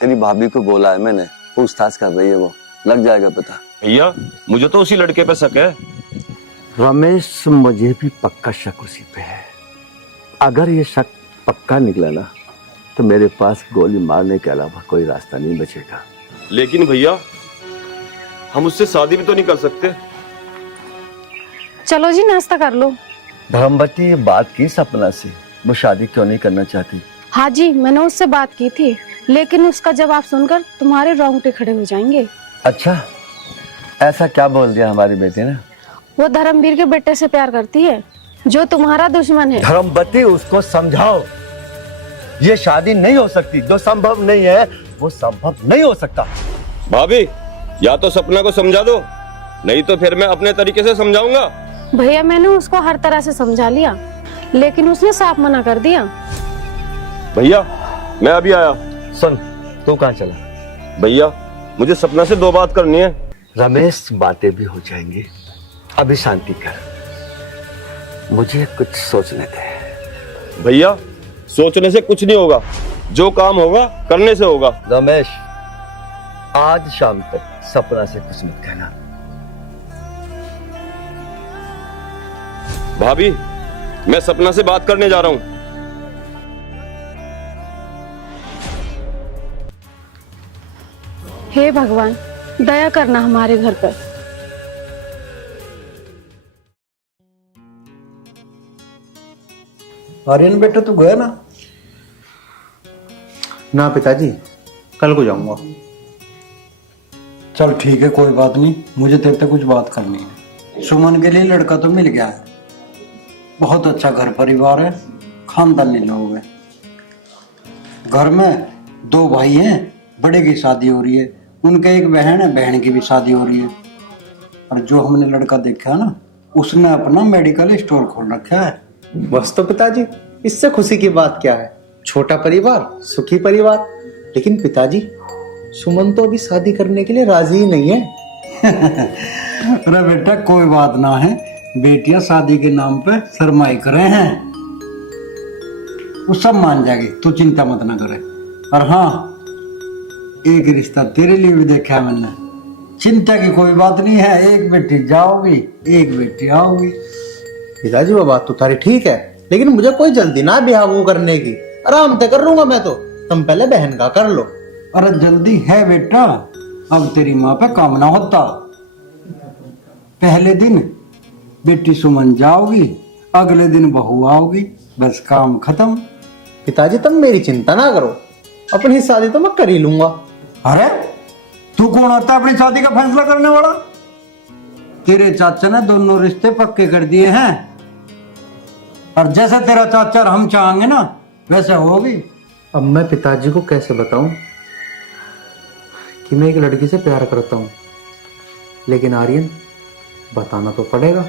तेरी भाभी को बोला है मैंने, पूछताछ कर रही है, वो लग जाएगा पता। भैया, मुझे तो उसी लड़के पे शक है। रमेश, मुझे भी पक्का शक उसी पे है। अगर ये शक पक्का निकला ना, तो मेरे पास गोली मारने के अलावा कोई रास्ता नहीं बचेगा। लेकिन भैया, हम उससे शादी भी तो नहीं कर सकते। चलो जी नाश्ता कर लो। धर्मवती ये बात की सपना से, वो शादी क्यों नहीं करना चाहती? हाँ जी, मैंने उससे बात की थी, लेकिन उसका जवाब सुनकर तुम्हारे रोंगटे खड़े हो जाएंगे। अच्छा, ऐसा क्या बोल दिया हमारी बेटी ने? वो धर्मवीर के बेटे से प्यार करती है, जो तुम्हारा दुश्मन है। धर्मवती, उसको समझाओ, ये शादी नहीं हो सकती। जो संभव नहीं है वो संभव नहीं हो सकता। भाभी, या तो सपना को समझा दो, नहीं तो फिर मैं अपने तरीके से समझाऊंगा। भैया, मैंने उसको हर तरह से समझा लिया, लेकिन उसने साफ मना कर दिया। भैया, मैं अभी आया। सुन, तू कहाँ चला? भैया, मुझे सपना से 2 बात करनी है। रमेश, बातें भी हो जाएंगी, अभी शांति कर, मुझे कुछ सोचने दे। भैया, सोचने से कुछ नहीं होगा, जो काम होगा करने से होगा। रमेश, आज शाम तक सपना से कुछ मत कहना। भाभी, मैं सपना से बात करने जा रहा हूँ। हे भगवान, दया करना हमारे घर पर। आर्यन बेटा, तू गया ना? ना पिताजी, कल को जाऊंगा। चल ठीक है, कोई बात नहीं, मुझे तेरे से कुछ बात करनी है। सुमन के लिए लड़का तो मिल गया है, बहुत अच्छा घर परिवार है, खानदानी लोग हैं। घर में 2 भाई हैं, बड़े की शादी हो रही है, उनके एक बहन है, बहन की भी शादी हो रही है। और जो हमने लड़का देखा है ना, उसने अपना मेडिकल स्टोर खोल रखा है। बस तो पिताजी, इससे खुशी की बात क्या है? छोटा परिवार, सुखी परिवार। लेकिन पिताजी, सुमन तो अभी शादी करने के लिए राजी ही नहीं है। अरे बेटा, कोई बात ना है, बेटियां शादी के नाम पे शर्माई करे हैं, वो सब मान जाएगी, तू चिंता मत ना करे। और हाँ, एक रिश्ता तेरे लिए भी देखा है मैंने, चिंता की कोई बात नहीं है। एक बेटी जाओगी, एक बेटी आओगी। पिताजी, वो बात तो तारी ठीक है, लेकिन मुझे कोई जल्दी ना ब्याह वो करने की, आराम से कर लूंगा मैं तो। तुम पहले बहन का कर लो। अरे जल्दी है बेटा, अब तेरी माँ पे काम ना होता। पहले दिन बेटी सुमन जाओगी, अगले दिन बहू आओगी, बस काम खत्म। पिताजी, तुम मेरी चिंता ना करो, अपनी शादी तो मैं कर ही लूंगा। अरे तू कौन होता है अपनी शादी का फैसला करने वाला? तेरे चाचा ने दोनों रिश्ते पक्के कर दिए हैं, और जैसे तेरा चाचा और हम चाहेंगे ना वैसे होगी। अब मैं पिताजी को कैसे बताऊं कि मैं एक लड़की से प्यार करता हूं, लेकिन आर्यन बताना तो पड़ेगा,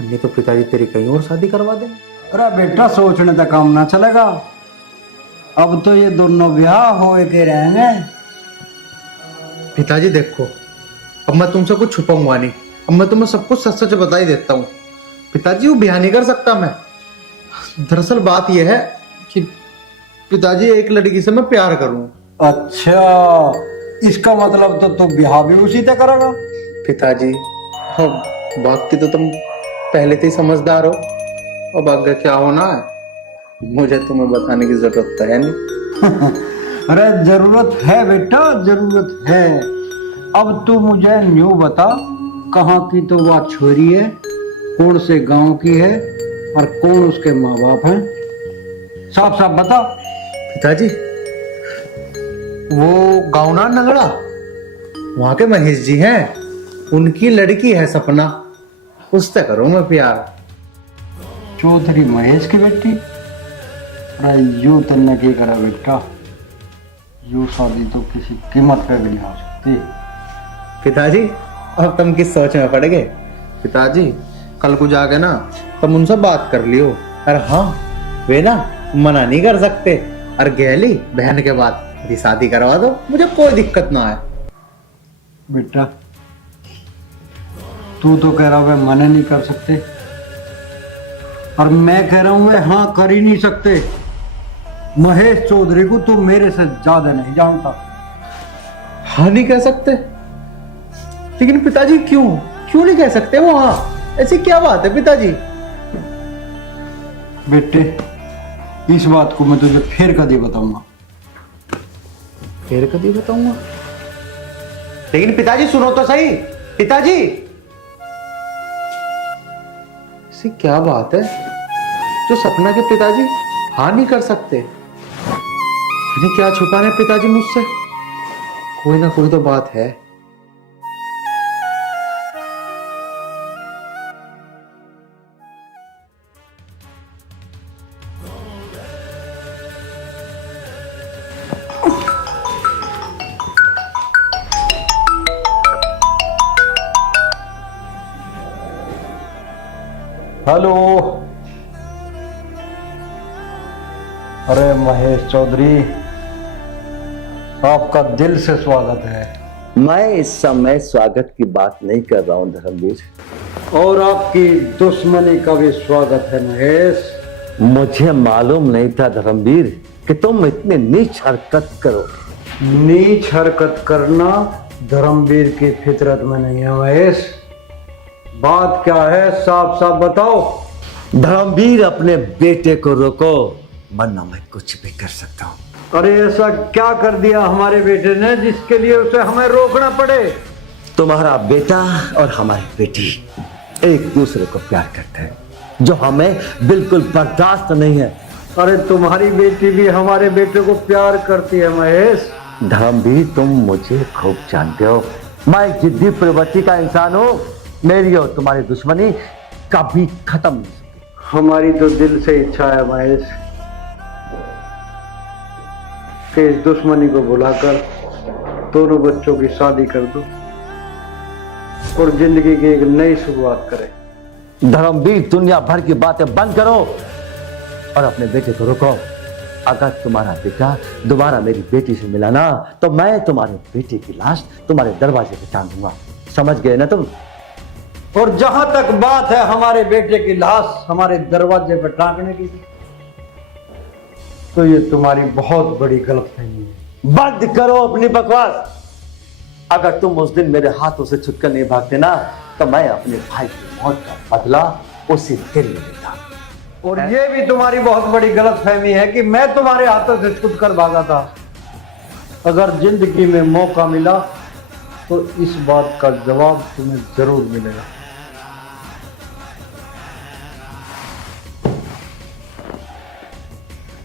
नहीं तो पिताजी तेरी कहीं और शादी करवा देंगे। अरे बेटा सोचने तक काम ना चलेगा, अब तो ये दोनों ब्याह हो के रहेंगे। पिताजी देखो, अब मैं तुमसे कुछ छुपाऊंगा नहीं, अब मैं तुम्हें सब कुछ सच सच बता ही देता हूँ। पिताजी वो ब्याह नहीं कर सकता मैं। दरअसल बात यह है कि पिताजी एक लड़की से मैं प्यार करूं। अच्छा, इसका मतलब तो तू ब्याह भी उसी से करेगा? पिताजी हाँ, बात की तो तुम पहले से ही समझदार हो, अब आगे क्या होना है मुझे तुम्हें बताने की जरूरत है नहीं। अरे जरूरत है बेटा, जरूरत है। अब तू मुझे न्यू बता, कहाँ की तो वह छोरी है, कौन से गांव की है, और कौन उसके माँ बाप हैं? साफ साफ बता। पिताजी वो गाँव ना नगड़ा, वहां के महेश जी हैं, उनकी लड़की है सपना, उससे करूं मैं प्यार। चौधरी महेश की बेटी? अरे यू तन्ने की करा बेटा, यू शादी तो किसी कीमत पे भी नहीं हो सकती। पिताजी अब तुम किस सोच में पड़ गए? पिताजी कल को जाके ना तुम उनसे बात कर लियो। अरे हाँ, वे ना मना नहीं कर सकते, और गहली बहन के बाद मेरी शादी करवा दो, मुझे कोई दिक्कत ना है। बेटा तू तो कह रहा है मना नहीं कर सकते, और मैं कह रहा हूं वे हाँ कर ही नहीं सकते। महेश चौधरी को तू मेरे से ज्यादा नहीं जानता। हाँ नहीं कह सकते? लेकिन पिताजी क्यों क्यों नहीं कह सकते वो हाँ? ऐसी क्या बात है पिताजी? बेटे इस बात को मैं तुझे फिर कभी बताऊंगा। फिर कभी बताऊंगा? लेकिन पिताजी सुनो तो सही। पिताजी ऐसी क्या बात है जो सपना के पिताजी हाँ नहीं कर सकते? क्या छुपा रहे पिताजी मुझसे? कोई ना कोई तो बात है। हेलो। अरे महेश चौधरी, आपका दिल से स्वागत है। मैं इस समय स्वागत की बात नहीं कर रहा हूं धर्मवीर, और आपकी दुश्मनी का भी स्वागत है महेश। मुझे मालूम नहीं था धर्मवीर कि तुम इतनी नीच हरकत करो। नीच हरकत करना धर्मवीर की फितरत में नहीं है महेश। बात क्या है साफ साफ बताओ। धर्मवीर अपने बेटे को रोको, वरना मैं कुछ भी कर सकता हूँ। अरे ऐसा क्या कर दिया हमारे बेटे ने जिसके लिए उसे हमें रोकना पड़े? तुम्हारा बेटा और हमारी बेटी एक दूसरे को प्यार करते हैं, जो हमें बिल्कुल बर्दाश्त नहीं है। अरे तुम्हारी बेटी भी हमारे बेटे को प्यार करती है महेश। धर्मवीर तुम मुझे खूब जानते हो, मैं जिद्दी प्रवृत्ति का इंसान हूँ। मेरी और तुम्हारी दुश्मनी कभी खत्म नहीं होगी। हमारी तो दिल से इच्छा है महेश कि इस दुश्मनी को बुलाकर दोनों बच्चों की शादी कर दो और जिंदगी की एक नई शुरुआत करें। धर्मवीर दुनिया भर की बातें बंद करो और अपने बेटे को रोको। अगर तुम्हारा बेटा दोबारा मेरी बेटी से मिला ना, तो मैं तुम्हारे बेटे की लाश तुम्हारे दरवाजे पे टांग दूंगा। समझ गए ना तुम? और जहां तक बात है हमारे बेटे की लाश हमारे दरवाजे पर टांगने की, तो ये तुम्हारी बहुत बड़ी गलतफहमी है। बंद करो अपनी बकवास। अगर तुम उस दिन मेरे हाथों से छुटकर नहीं भागते ना, तो मैं अपने भाई की मौत का बदला उसी दिन ले लेता। और ये भी तुम्हारी बहुत बड़ी गलतफहमी है कि मैं तुम्हारे हाथों से छूटकर भागा था। अगर जिंदगी में मौका मिला तो इस बात का जवाब तुम्हें जरूर मिलेगा।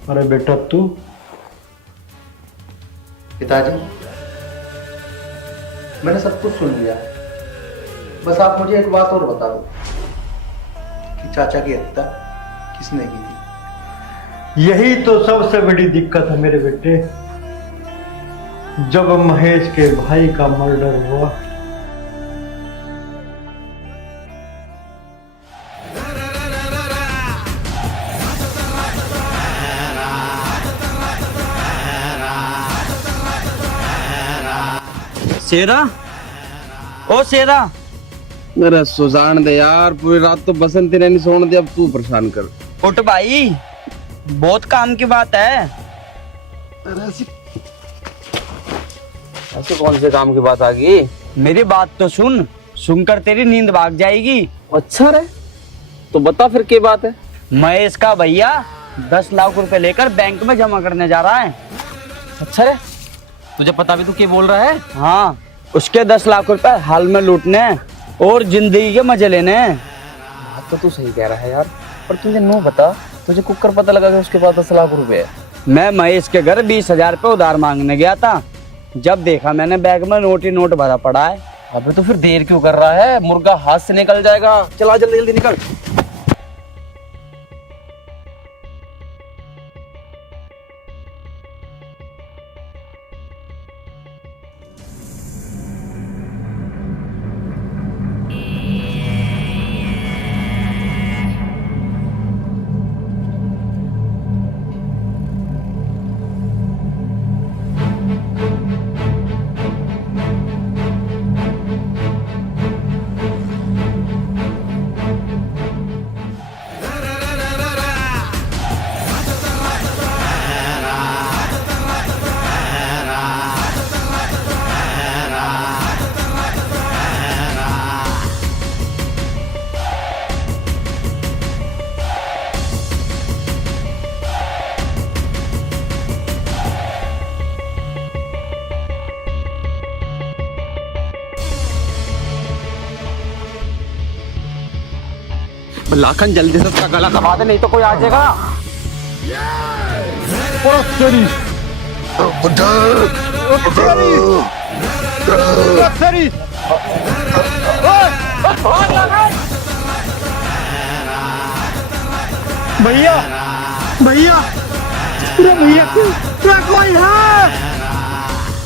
अरे बेटा पिताजी, मैंने सब कुछ सुन लिया है। बस आप मुझे एक बात और बता दो कि चाचा की हत्या किसने की थी? यही तो सबसे बड़ी दिक्कत है मेरे बेटे। जब महेश के भाई का मर्डर हुआ, शेरा, ओ शेरा, मेरा सुजान दे यार, पूरी रात तो बसंती ने नहीं सोने दे, अब तू परेशान कर। उठ भाई, बहुत काम की बात है। ऐसे कौन से काम की बात आ गई? मेरी बात तो सुन, सुनकर तेरी नींद भाग जाएगी। अच्छा रे, तो बता फिर क्या बात है? महेश का भैया 10 लाख रुपए लेकर बैंक में जमा करने जा रहा है। अच्छा रे, तुझे पता भी तू क्या बोल रहा है? हाँ, उसके 10 लाख रुपए हाल में लूटने और जिंदगी के मजे लेने। बात तो तू सही कह रहा है यार, पर तुझे नो बता, तुझे कुकर पता लगा कि उसके पास 10 लाख रुपए है? मैं महेश के घर 20,000 रुपए उधार मांगने गया था। जब देखा मैंने बैग में नोट ही नोट भरा पड़ा है। अबे तो फिर देर क्यों कर रहा है? मुर्गा हाथ से निकल जाएगा। चला जल्दी जल्दी निकल। लाखन जल्दी से उसका गला दबा दे, नहीं तो कोई आ जाएगा। भैया भैया, अरे भैया क्या कोई है?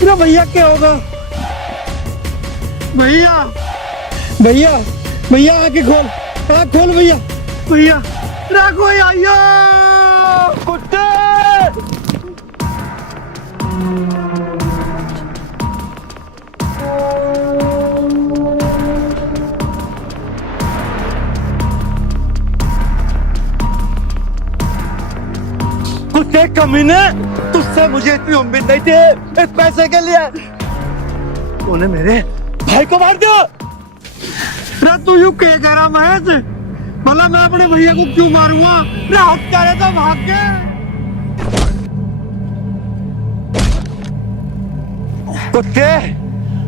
अरे भैया क्या होगा? भैया भैया भैया, आंखें खोल, आँख खोल भैया। भैया कोई आइयो, कुत्ते! कुत्ते कमीने, तुझसे मुझे इतनी उम्मीद नहीं थी इस पैसे के लिए। तूने मेरे भाई को मार दिया। तू यूं क्या कह रहा महेश? भला मैं अपने भैया को क्यों मारूंगा? हत्यारे तो भाग गए। कुत्ते,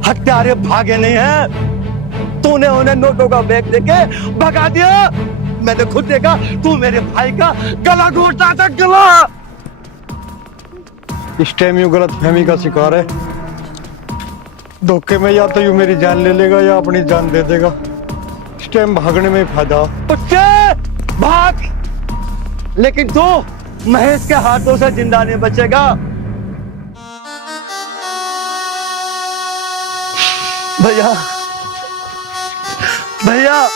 हत्यारे भागे नहीं हैं। तूने उन्हें नोटों का बैग देके भगा दिया। मैंने खुद देखा, तू मेरे भाई का गला घोटता था, गला। इस टाइम यूं गलत फहमी का शिकार है। धोखे में या तो यूं मेरी जान ले लेगा या अपनी जान दे देगा। इस टाइम भागने में फायदा। कुत्ते भाग, लेकिन तू महेश के हाथों से जिंदा नहीं बचेगा। भैया भैया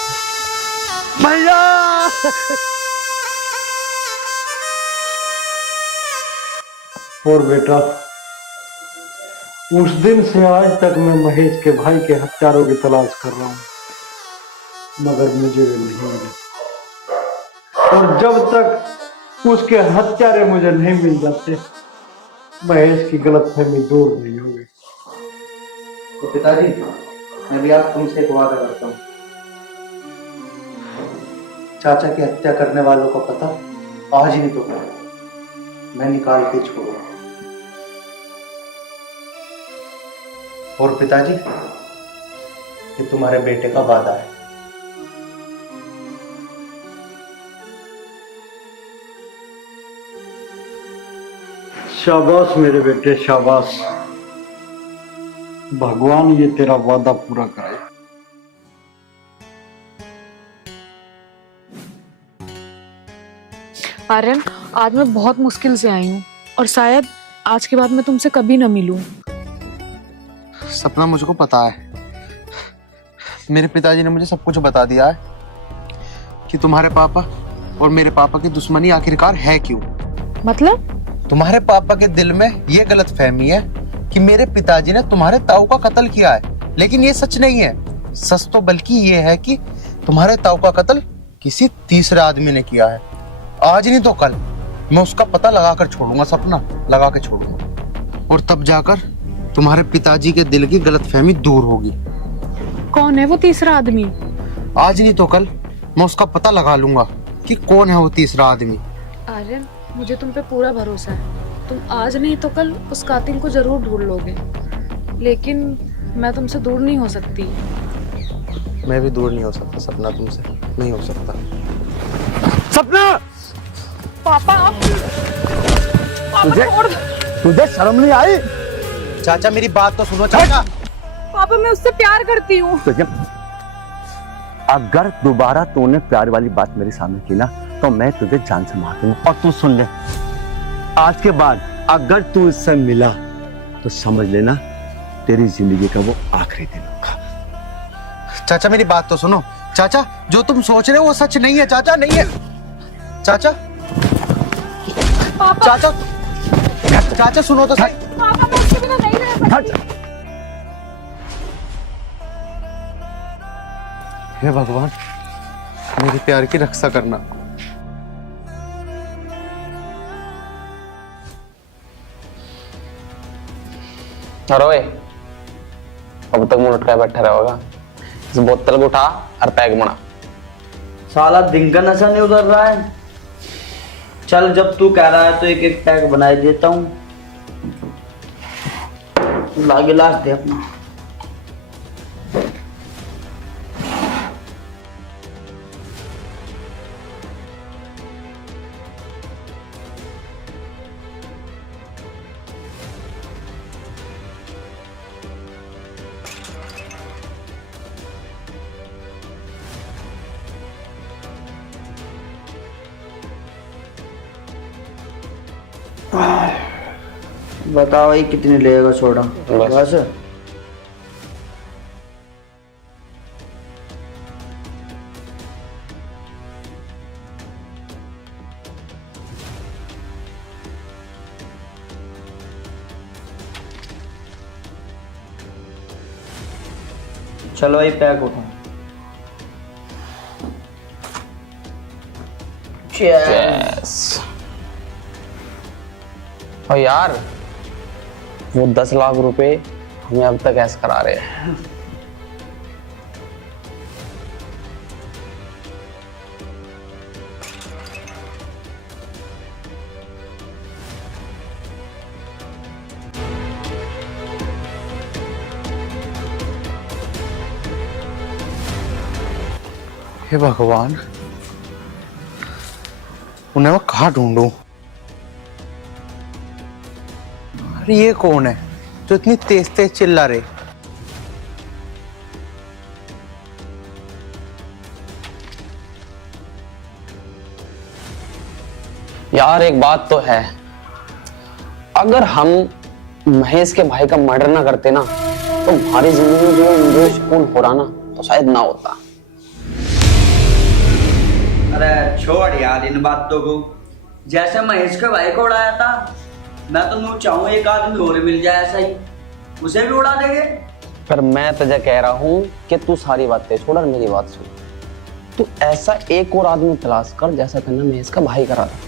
भैया, और बेटा, उस दिन से आज तक मैं महेश के भाई के हत्यारों की तलाश कर रहा हूं, मगर मुझे वे नहीं मिले। और जब तक उसके हत्यारे मुझे नहीं मिल जाते, महेश की गलतफहमी दूर नहीं होगी। तो पिताजी, मैं भी आज तुमसे एक वादा करता हूँ। चाचा की हत्या करने वालों का पता आज ही नहीं तो मैं निकाल के छोड़ूंगा। और पिताजी, ये तुम्हारे बेटे का वादा है। शाबाश मेरे बेटे, शाबाश। भगवान ये तेरा वादा पूरा कराए। आर्यन, आज मैं बहुत मुश्किल से आई हूँ और शायद आज के बाद मैं तुमसे कभी न मिलूं। सपना, मुझको पता है, मेरे पिताजी ने मुझे सब कुछ बता दिया है कि तुम्हारे पापा और मेरे पापा की दुश्मनी आखिरकार है क्यों। मतलब? तुम्हारे पापा के दिल में ये गलत फहमी है कि मेरे पिताजी ने तुम्हारे ताऊ का कत्ल किया है, लेकिन ये सच नहीं है। सच तो बल्कि ये है कि तुम्हारे ताऊ का कत्ल किसी तीसरे आदमी ने किया है। आज नहीं तो कल मैं उसका पता लगा कर छोड़ूंगा सपना, लगा के छोड़ूंगा, और तब जाकर तुम्हारे पिताजी के दिल की गलतफहमी दूर होगी। कौन है वो तीसरा आदमी? आज नहीं तो कल मैं उसका पता लगा लूंगा कि कौन है वो तीसरा आदमी। आर्यन, मुझे तुम पे पूरा भरोसा है। तुम आज नहीं तो कल उस कातिल को जरूर ढूंढ लोगे, लेकिन मैं तुमसे दूर नहीं हो सकती। मैं भी दूर नहीं हो सकता सपना, तुमसे नहीं हो सकता। सपना! पापा, तुझे शर्म नहीं आई? चाचा मेरी बात तो सुनो चाचा। पापा, मैं उससे प्यार करती हूँ। अगर दोबारा तूने प्यार वाली बात मेरे सामने की ना तो मैं तुझे जान से मार दूंगा। और तू सुन ले, आज के बाद अगर तू इससे मिला तो समझ लेना तेरी जिंदगी का वो आखिरी दिन होगा। चाचा मेरी बात तो सुनो। चाचा, जो तुम सोच रहे हो वो सच नहीं है चाचा, नहीं है चाचा। पापा, चाचा, चाचा सुनो तो सही। पापा, मैं उसके बिना नहीं रह सकती। हे भगवान, मेरे प्यार की रक्षा करना। अरे अब तक मुंह लटकाए बैठा रहेगा। इस बोतल को उठा और पैक बना। साला दिन का नशा नहीं उतर रहा है। चल, जब तू कह रहा है तो एक एक पैक बना देता हूँ। ला गिलास दे अपना। बताओ ये कितनी लेगा सोडा? बस चलो ये पैक उठा। Yes. और यार वो 10 लाख रुपए हमें अब तक ऐसे करा रहे हैं। हे भगवान, उन्हें मैं कहाँ ढूंढूं? अरे ये कौन है जो इतनी तेज तेज चिल्ला रहे? यार एक बात तो है, अगर हम महेश के भाई का मर्डर ना करते ना तो हमारी जिंदगी में जो सुकून हो रहा ना तो शायद ना होता। अरे छोड़ यार इन बातों को। जैसे महेश के भाई को उड़ाया था, मैं तो नू चाहूँ एक आदमी और मिल जाए ऐसा ही, उसे भी उड़ा देंगे। पर मैं तुझे कह रहा हूँ कि तू सारी बातें छोड़ और मेरी बात सुन। तू ऐसा एक और आदमी तलाश कर जैसा करना महेश का भाई करा था,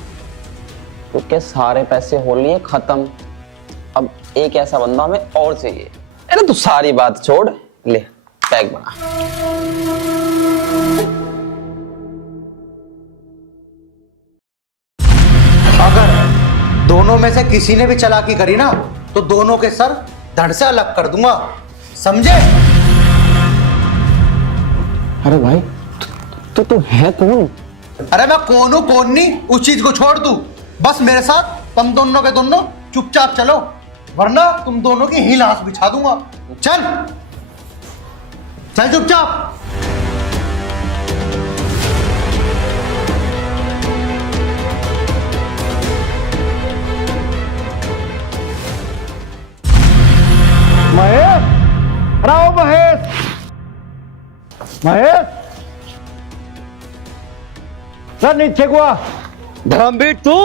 क्योंकि सारे पैसे हो लिए खत्म। अब एक ऐसा बंदा हमें और चाहिए। अरे तू सारी बात छोड़, ले पैक बना। अगर दोनों में से किसी ने भी चालाकी करी ना तो दोनों के सर धड़ से अलग कर दूंगा, समझे? अरे भाई तू है कौन? अरे मैं कौन हूं कौन नहीं उस चीज को छोड़ दू, बस मेरे साथ तुम दोनों के दोनों चुपचाप चलो। वरना तुम दोनों की ही लाश बिछा दूंगा। चल चल चुपचाप। महेश, राव महेश, महेश, सर नीचे को आ। धर्मवीर तू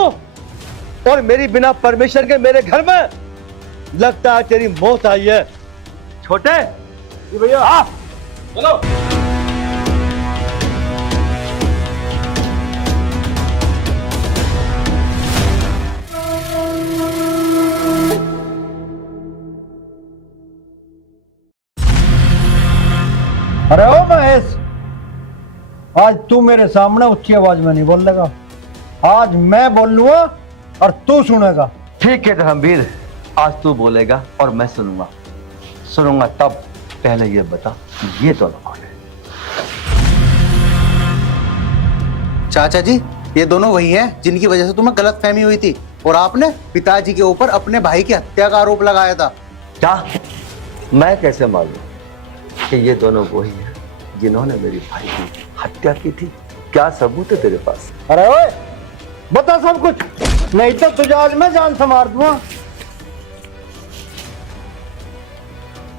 और मेरी बिना परमिशन के मेरे घर में, लगता है तेरी मौत आई है। छोटे भैया आ चलो। अरे ओ महेश, आज तू मेरे सामने ऊंची आवाज में नहीं बोलेगा, आज मैं बोल लूंगा और तू सुनेगा। ठीक है धर्मवीर, आज तू बोलेगा और मैं सुनूंगा। सुनूंगा तब, पहले ये बता ये दोनों कौन है? चाचा जी, ये दोनों वही हैं जिनकी वजह से तुम्हें गलतफहमी हुई थी और आपने पिताजी के ऊपर अपने भाई की हत्या का आरोप लगाया था। क्या? मैं कैसे मालूम कि ये दोनों वही हैं जिन्होंने मेरी भाई की हत्या की थी? क्या सबूत है तेरे पास? अरे ओए, बता सब कुछ, नहीं तो तुझे आज मैं जान से मार दूंगा।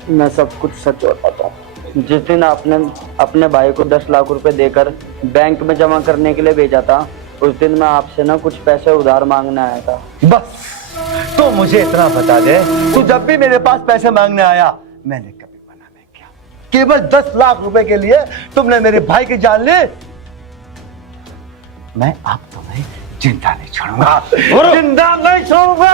मैं सब कुछ सच बताता हूँ। जिस दिन आपने अपने भाई को 10 लाख रुपए देकर बैंक में जमा करने के लिए भेजा था, उस दिन मैं आपसे ना कुछ पैसे उधार मांगने आया था। बस तो मुझे इतना बता दे, तू जब भी मेरे पास पैसे मांगने आया मैंने कभी मना नहीं किया। केवल 10 लाख रुपए के लिए तुमने मेरे भाई की जान ली। मैं अब तुम्हें जिंदा नहीं छोड़ूंगा, जिंदा नहीं छोड़ूंगा।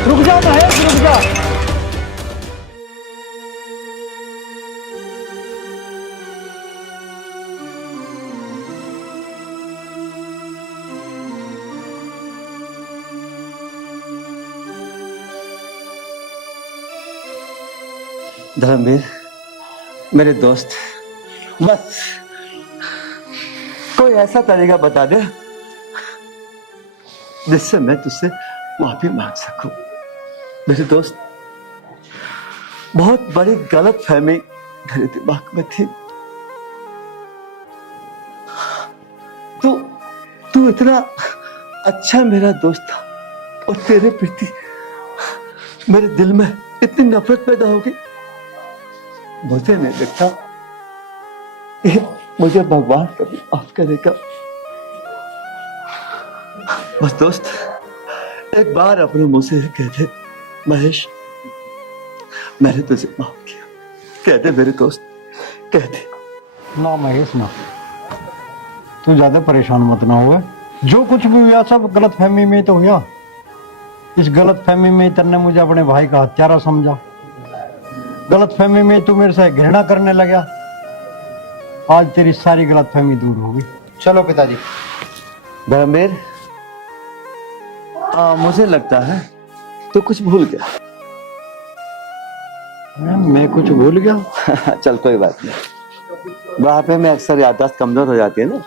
रुक जा महेश, रुक जा। धर्मवीर, मेरे दोस्त, बस कोई ऐसा तरीका बता दे जिससे मैं तुझसे माफी मांग सकूं। मेरे दोस्त, बहुत बड़ी गलतफहमी मेरे दिमाग में थी। तू इतना अच्छा मेरा दोस्त था और तेरे प्रति मेरे दिल में इतनी नफरत पैदा होगी, मुझे नहीं लगता कि मुझे भगवान कभी माफ करेगा। बस दोस्त, एक बार अपने मुंह से कह दे, महेश मैंने तुझे माफ किया। कह दे मेरे दोस्त, कह दे। ना महेश ना, तू ज्यादा परेशान मत ना हुए। जो कुछ भी हुआ सब गलतफहमी में तो हुआ। इस गलतफहमी में तेरे ने मुझे अपने भाई का हत्यारा समझा, गलतफहमी में तू मेरे से घृणा करने लगा। आज तेरी सारी गलतफहमी दूर होगी। चलो पिताजी। धर्मवीर, मुझे लगता है तू कुछ भूल गया। मैं कुछ भूल गया? चल कोई बात नहीं, बुढ़ापे में अक्सर याददाश्त कमजोर हो जाती है ना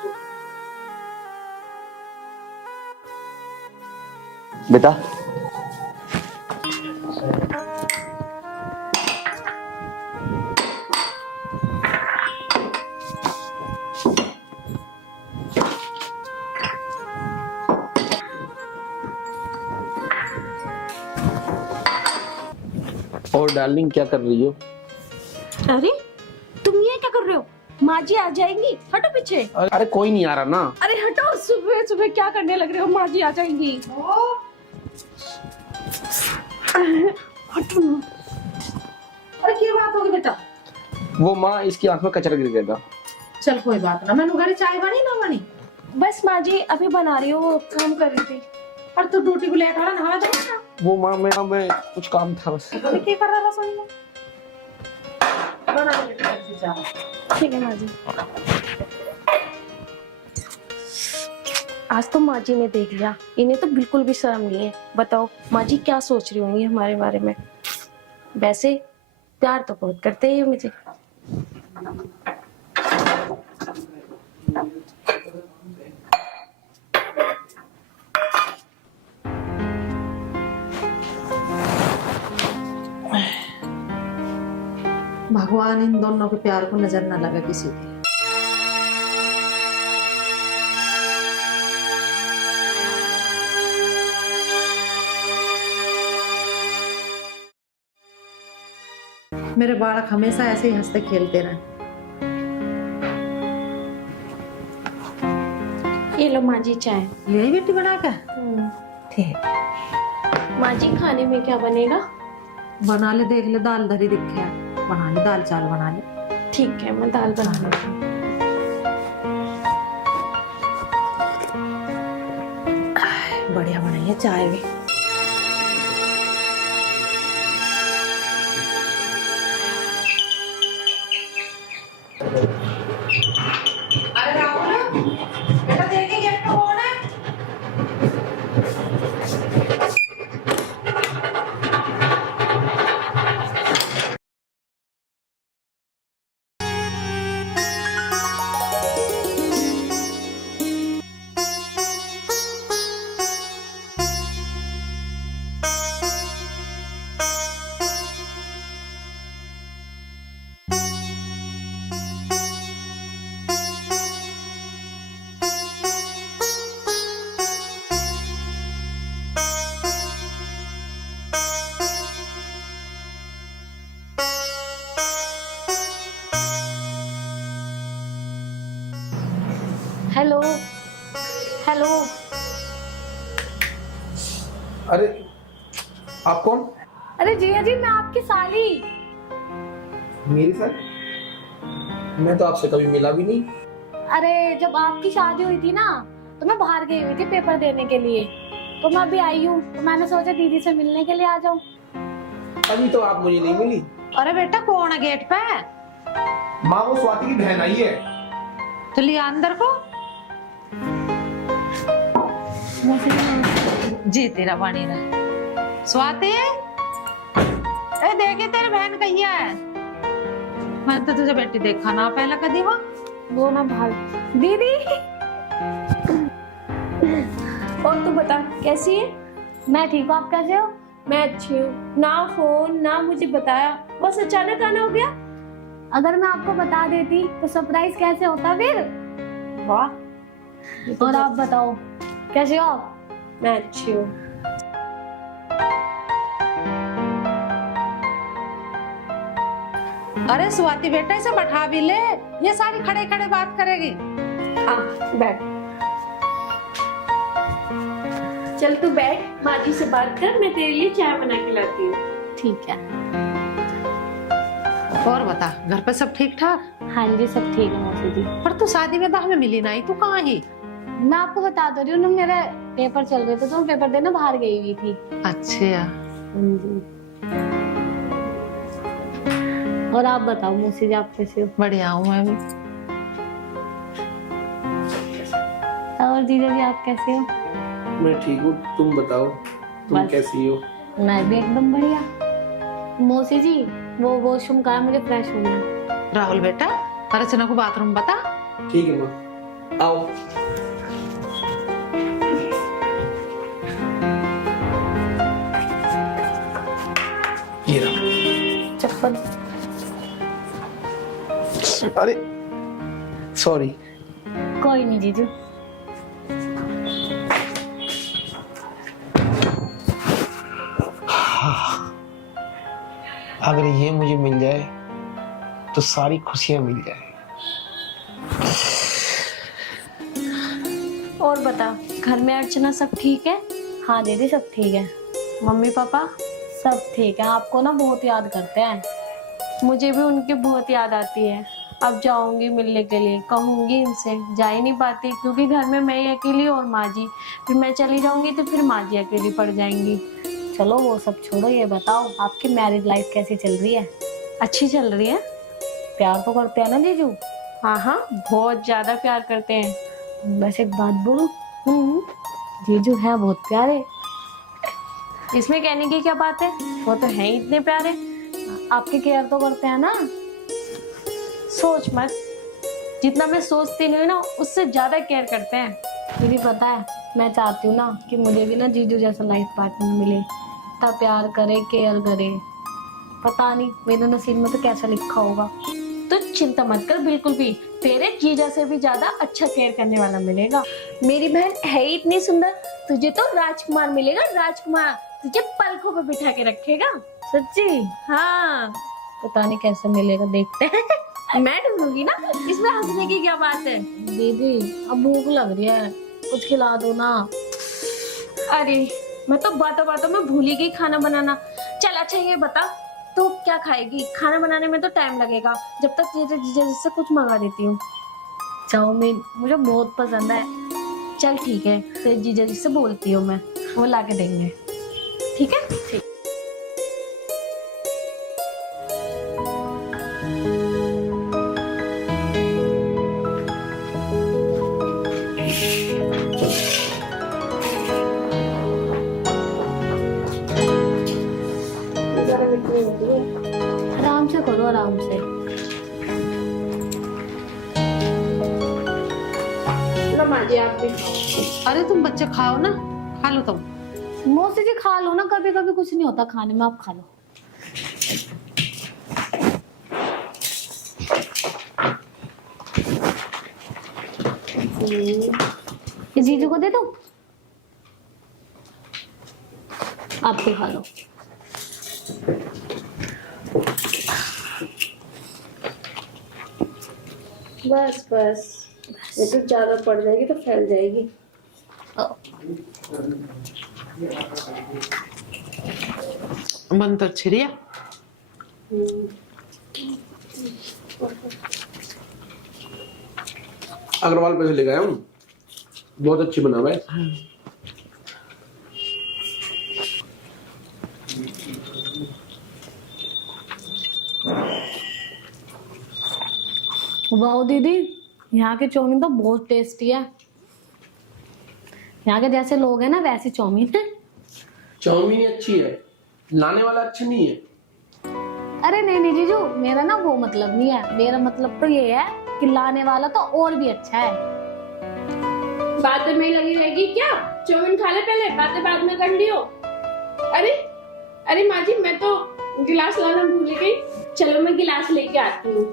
बेटा। और डार्लिंग क्या कर रही हो? अरे तुम ये क्या कर रहे हो? माँ जी आ जाएंगी, हटो पीछे। अरे कोई नहीं आ रहा ना। अरे हटो, सुबह सुबह क्या करने लग रहे हो? माँ जी आ जाएंगी। हटो ना। अरे क्या बात होगी बेटा? वो माँ, इसकी आंख में कचरा गिर गया था। चल कोई बात ना, मैंने घरे चाय बनी ना बनी? बस माँ जी अभी बना रही हूँ, काम कर रही थी। और तू ड्यूटी को लेट आ रहा, नहा जाएगा। वो माँ मैं कुछ काम था बस। अरे क्या कर रहा रसोई में? बना ले बेटा चाय। ठीक है माँ जी। आज तो माँ जी ने देख लिया, इन्हें तो बिल्कुल भी शर्म नहीं है। बताओ माँ जी क्या सोच रही होंगी हमारे बारे में। वैसे प्यार तो बहुत करते हैं ये मुझे। भगवान इन दोनों के प्यार को नजर न लगे किसी की। मेरे बालक हमेशा ऐसे ही हंसते खेलते रहे। ये लो माँ जी चाय। ले बेटी बना कर। ठीक। माँ जी खाने में क्या बनेगा? बना ले, देख ले, दाल धरी दिखे है, बना ले, दाल चावल बना ले। ठीक है मैं दाल बना लेती हूँ। बढ़िया बनाई है चाय भी। अरे राहुल, बेटा देखिए गेट पे कौन है? Hello hello. अरे आप कौन? अरे जिया जी मैं आपकी साली। मेरी सर? मैं तो आपसे कभी मिला भी नहीं। अरे जब आपकी शादी हुई थी ना तो मैं बाहर गई हुई थी पेपर देने के लिए, तो मैं अभी आई हूँ, तो मैंने सोचा दीदी से मिलने के लिए आ जाऊँ। अभी तो आप मुझे नहीं मिली। अरे बेटा कौन है गेट पे? माँ वो स्वाति की बहन आई है। तो लिया अंदर को। जी तेरा वाणी रहा। स्वाति, ए देखे तेरी बहन कहीं है? मैंने तो तुझे बेटी देखा ना पहले कभी। वो ना बाहर। दीदी और तू बता कैसी है? मैं ठीक हूँ, आप कैसे हो? मैं अच्छी हूँ। ना फोन ना मुझे बताया, बस अचानक आना हो गया। अगर मैं आपको बता देती तो सरप्राइज कैसे होता फिर। वाह। और आप बताओ कैसे हो आप? मैं अच्छी हूँ। अरे स्वाति बेटा इसे बैठा भी ले, ये सारी खड़े खड़े बात करेगी। हाँ बैठ। चल तू बैठ, माँ जी से बात कर, मैं तेरे लिए चाय बना के लाती हूँ। ठीक है। और बता घर पे सब ठीक ठाक? हाँ जी सब ठीक है मौसी जी। पर तू शादी में तो हमें मिली नहीं, तू कहाँ ही? मैं आपको बता दो रही हूँ, मेरे पेपर चल रहे थे तो मैं पेपर देने बाहर गई हुई थी। अच्छा। और आप बताओ मौसी जी आप कैसे हो? बढ़िया हूँ मैं भी। और जीजा जी आप कैसे हो? मैं ठीक हूँ, तुम बताओ तुम कैसी हो? मैं भी एकदम बढ़िया। मौसी जी वो वॉशरूम का है, मुझे फ्रेश होना है। राहुल बेटा अर्चना को बाथरूम बता। ठीक है माँ, आओ। ये रहा चप्पल। अरे सॉरी। कोई नहीं जीजू। अगर ये मुझे मिल जाए तो सारी खुशियां मिल जाए। और बता घर में अर्चना सब ठीक है? हाँ दीदी सब ठीक है। मम्मी पापा सब ठीक है। आपको ना बहुत याद करते हैं, मुझे भी उनकी बहुत याद आती है। अब जाऊंगी मिलने के लिए, कहूंगी इनसे, जा ही नहीं पाती क्योंकि घर में मैं ही अकेली और माँ जी, फिर मैं चली जाऊंगी तो फिर माँ जी अकेली पड़ जाएंगी। चलो वो सब छोड़ो, ये बताओ आपकी मैरिड लाइफ कैसी चल रही है? अच्छी चल रही है। प्यार तो करते हैं ना जीजू? हाँ हाँ बहुत ज्यादा प्यार करते हैं। वैसे एक बात बोलूं, जीजू है बहुत प्यारे। इसमें कहने की क्या बात है, वो तो है ही इतने प्यारे। आपके केयर तो करते हैं ना। सोच मत, जितना मैं सोचती नहीं हूँ ना उससे ज्यादा केयर करते हैं। मुझे पता है, मैं चाहती हूँ ना कि मुझे भी ना जीजू जैसा लाइफ पार्टनर मिले, इतना प्यार करे, केयर करे। पता नहीं मेरे नसीब में तो कैसा लिखा होगा। तो चिंता मत कर बिल्कुल भी, तेरे जीजा से भी ज्यादा अच्छा केयर करने वाला मिलेगा। मेरी बहन है ही इतनी सुंदर, तुझे तो राजकुमार मिलेगा, राजकुमार तुझे पलकों पे बिठा के रखेगा। सच्ची? हाँ, पता नहीं कैसे मिलेगा, देखते हैं। मैं ढूंढूंगी ना, इसमें हंसने की क्या बात है। दीदी अब भूख लग रही है, कुछ खिला दो ना। अरे मैं तो बातों बातों में भूल ही गई खाना बनाना। चल अच्छा ये बता, तो क्या खाएगी? खाना बनाने में तो टाइम लगेगा, जब तक जीजा से कुछ मंगा देती हूँ। चाउमीन मुझे बहुत पसंद है। चल ठीक है, तेरे जीजा जी से बोलती हूँ मैं, वो ला के देंगे। ठीक है? ठीक। आराम से करो, आराम से। आप भी खाओ। अरे तुम बच्चे खाओ ना, खा लो तुम। मौसी जी खा लो ना, कभी कभी कुछ नहीं होता खाने में, आप खा लो। ये जीजू को दे दो, आप भी खा लो। बस बस, ये तो ज्यादा पड़ जाएगी तो फैल जाएगी। मन तो अच्छी रही है। अग्रवाल पे से ले गया हूँ, बहुत अच्छी बना हुआ है। वाह दीदी, यहाँ के चाउमीन तो बहुत टेस्टी है। यहाँ के जैसे लोग हैं ना वैसी चाउमीन है। चाउमीन ही अच्छी है, लाने वाला अच्छा नहीं है। अरे नहीं नहीं जीजू, मेरा ना वो मतलब नहीं है। मेरा मतलब तो ये है कि लाने वाला तो और भी अच्छा है। बातें में लगी रहेगी क्या? चाउमीन खा ले पहले, बातें बाद में कर लियो। अरे अरे माँ जी, मैं तो गिलास लाना भूल गई। चलो मैं गिलास लेके आती हूँ।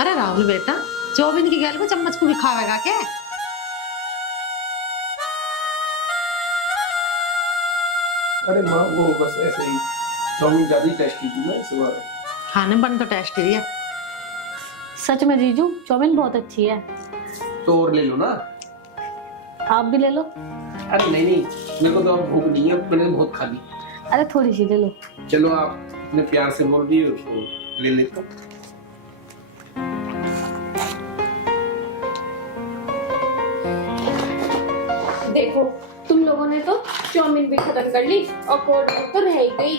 अरे राहुल बेटा, चाउमीन की गैल को चम्मच को भी खावेगा क्या? अरे माँ वो बस ऐसे ही चाउमीन ज्यादा ही टेस्टी थी ना, इस बार खाने बन तो टेस्टी है। सच में जीजू, चाउमीन बहुत अच्छी है। तो और ले लो ना। आप भी ले लो। अरे नहीं नहीं, मेरे को तो अब भूख नहीं है, मैंने बहुत खा ली। अरे थोड़ी सी ले लो। चलो आप इतने प्यार से बोल दिए, उसको ले लेता हूँ। देखो तुम लोगों ने तो चाउमीन भी खत्म कर ली और कोल्ड ड्रिंक तो रह ही गई।